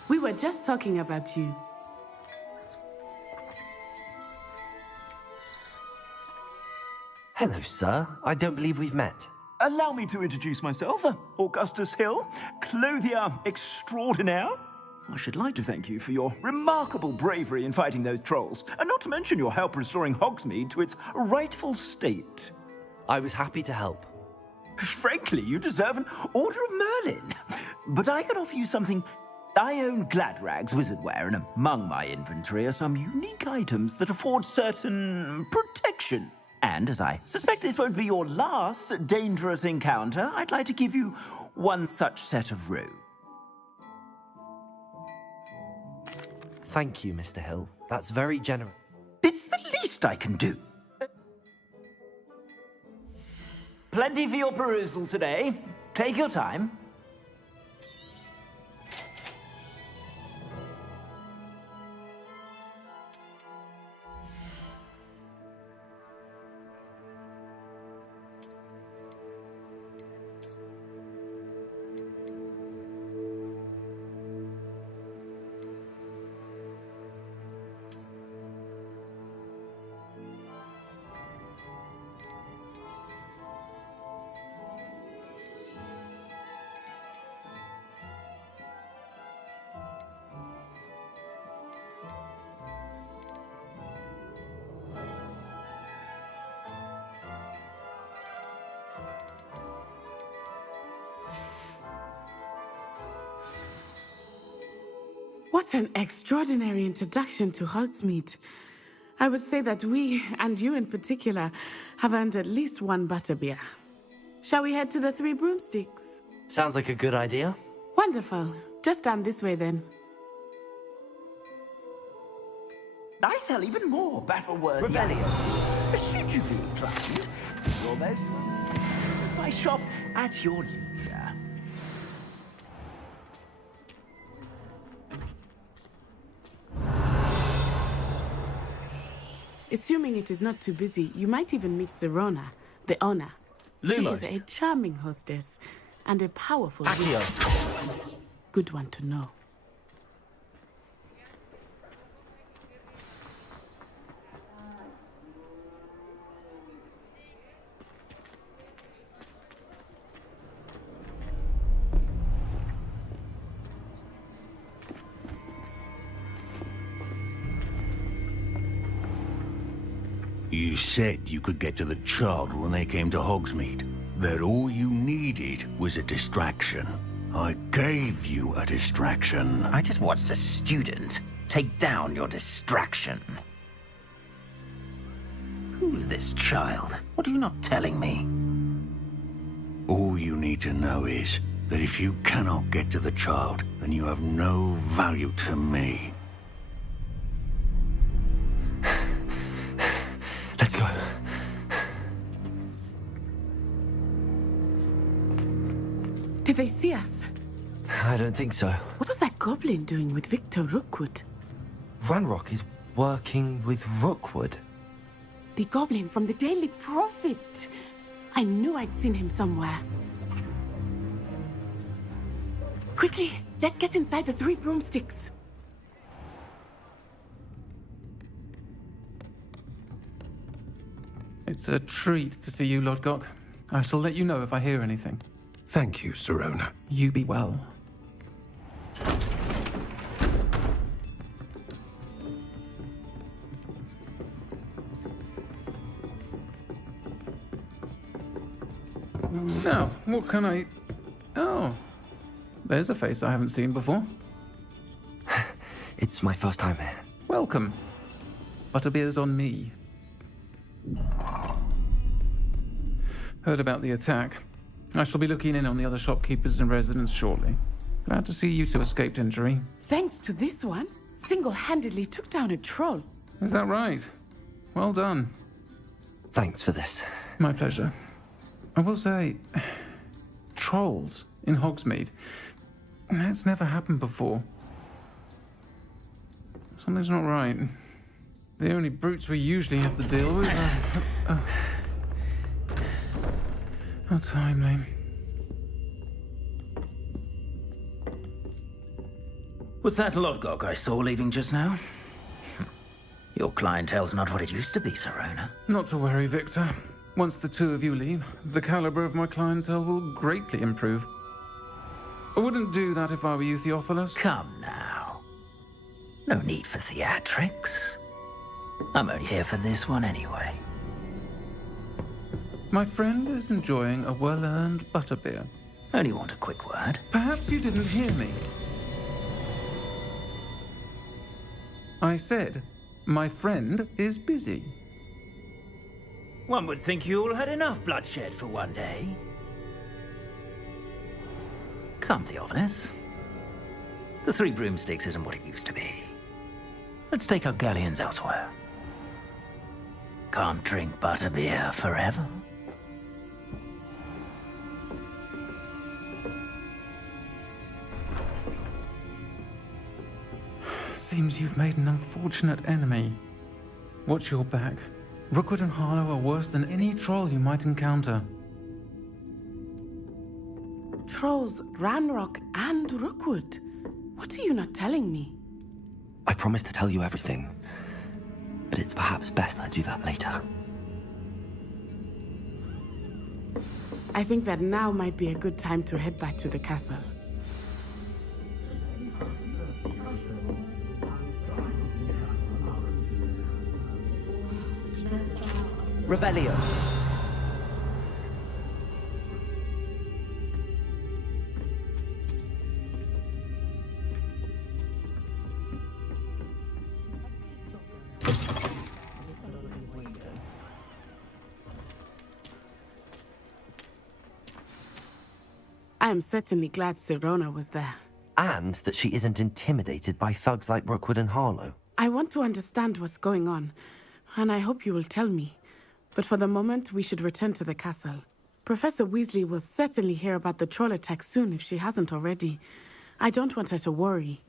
We were just talking about you. Hello, sir. I don't believe we've met. Allow me to introduce myself, Augustus Hill, clothier extraordinaire. I should like to thank you for your remarkable bravery in fighting those trolls, and not to mention your help restoring Hogsmeade to its rightful state. I was happy to help. Frankly, you deserve an Order of Merlin. But I can offer you something. I own Gladrag's wizardware, and among my inventory are some unique items that afford certain protection. And as I suspect this won't be your last dangerous encounter, I'd like to give you one such set of robes. Thank you, Mr. Hill. That's very generous. It's the least I can do. Plenty for your perusal today. Take your time. What an extraordinary introduction to Hogsmeade. I would say that we, and you in particular, have earned at least one butterbeer. Shall we head to the Three Broomsticks? Sounds like a good idea. Wonderful. Just down this way then. I sell even more battle-worthy items. Should you be inclined, almost. It's my shop at your leisure. Assuming it is not too busy, you might even meet Serona, the owner. Lumos. She is a charming hostess and a powerful Accio. Good one to know. You said you could get to the child when they came to Hogsmeade. That all you needed was a distraction. I gave you a distraction. I just watched a student take down your distraction. Who's this child? What are you not telling me? All you need to know is that if you cannot get to the child, then you have no value to me. Let's go. Did they see us? I don't think so. What was that goblin doing with Victor Rookwood? Ranrock is working with Rookwood. The goblin from the Daily Prophet. I knew I'd seen him somewhere. Quickly, let's get inside the Three Broomsticks. It's a treat to see you, Lodgok. I shall let you know if I hear anything. Thank you, Serona. You be well. Now, what can I... Oh, there's a face I haven't seen before. It's my first time here. Welcome. Butterbeer's on me. Heard about the attack. I shall be looking in on the other shopkeepers and residents shortly. Glad to see you two escaped injury. Thanks to this one, single-handedly took down a troll. Is that right? Well done. Thanks for this. My pleasure. I will say, trolls in Hogsmeade. That's never happened before. Something's not right. The only brutes we usually have to deal with are... How timely. Was that Lodgok I saw leaving just now? Your clientele's not what it used to be, Serona. Not to worry, Victor. Once the two of you leave, the caliber of my clientele will greatly improve. I wouldn't do that if I were you, Theophilus. Come now. No need for theatrics. I'm only here for this one anyway. My friend is enjoying a well-earned butterbeer. Only want a quick word. Perhaps you didn't hear me. I said, my friend is busy. One would think you all had enough bloodshed for one day. Come, Theophilus. The Three Broomsticks isn't what it used to be. Let's take our galleons elsewhere. Can't drink butterbeer forever. Seems you've made an unfortunate enemy. Watch your back. Rookwood and Harlow are worse than any troll you might encounter. Trolls, Ranrock, and Rookwood. What are you not telling me? I promised to tell you everything, but it's perhaps best I do that later. I think that now might be a good time to head back to the castle. Revelio. I am certainly glad Sirona was there. And that she isn't intimidated by thugs like Rookwood and Harlow. I want to understand what's going on, and I hope you will tell me. But for the moment, we should return to the castle. Professor Weasley will certainly hear about the troll attack soon if she hasn't already. I don't want her to worry.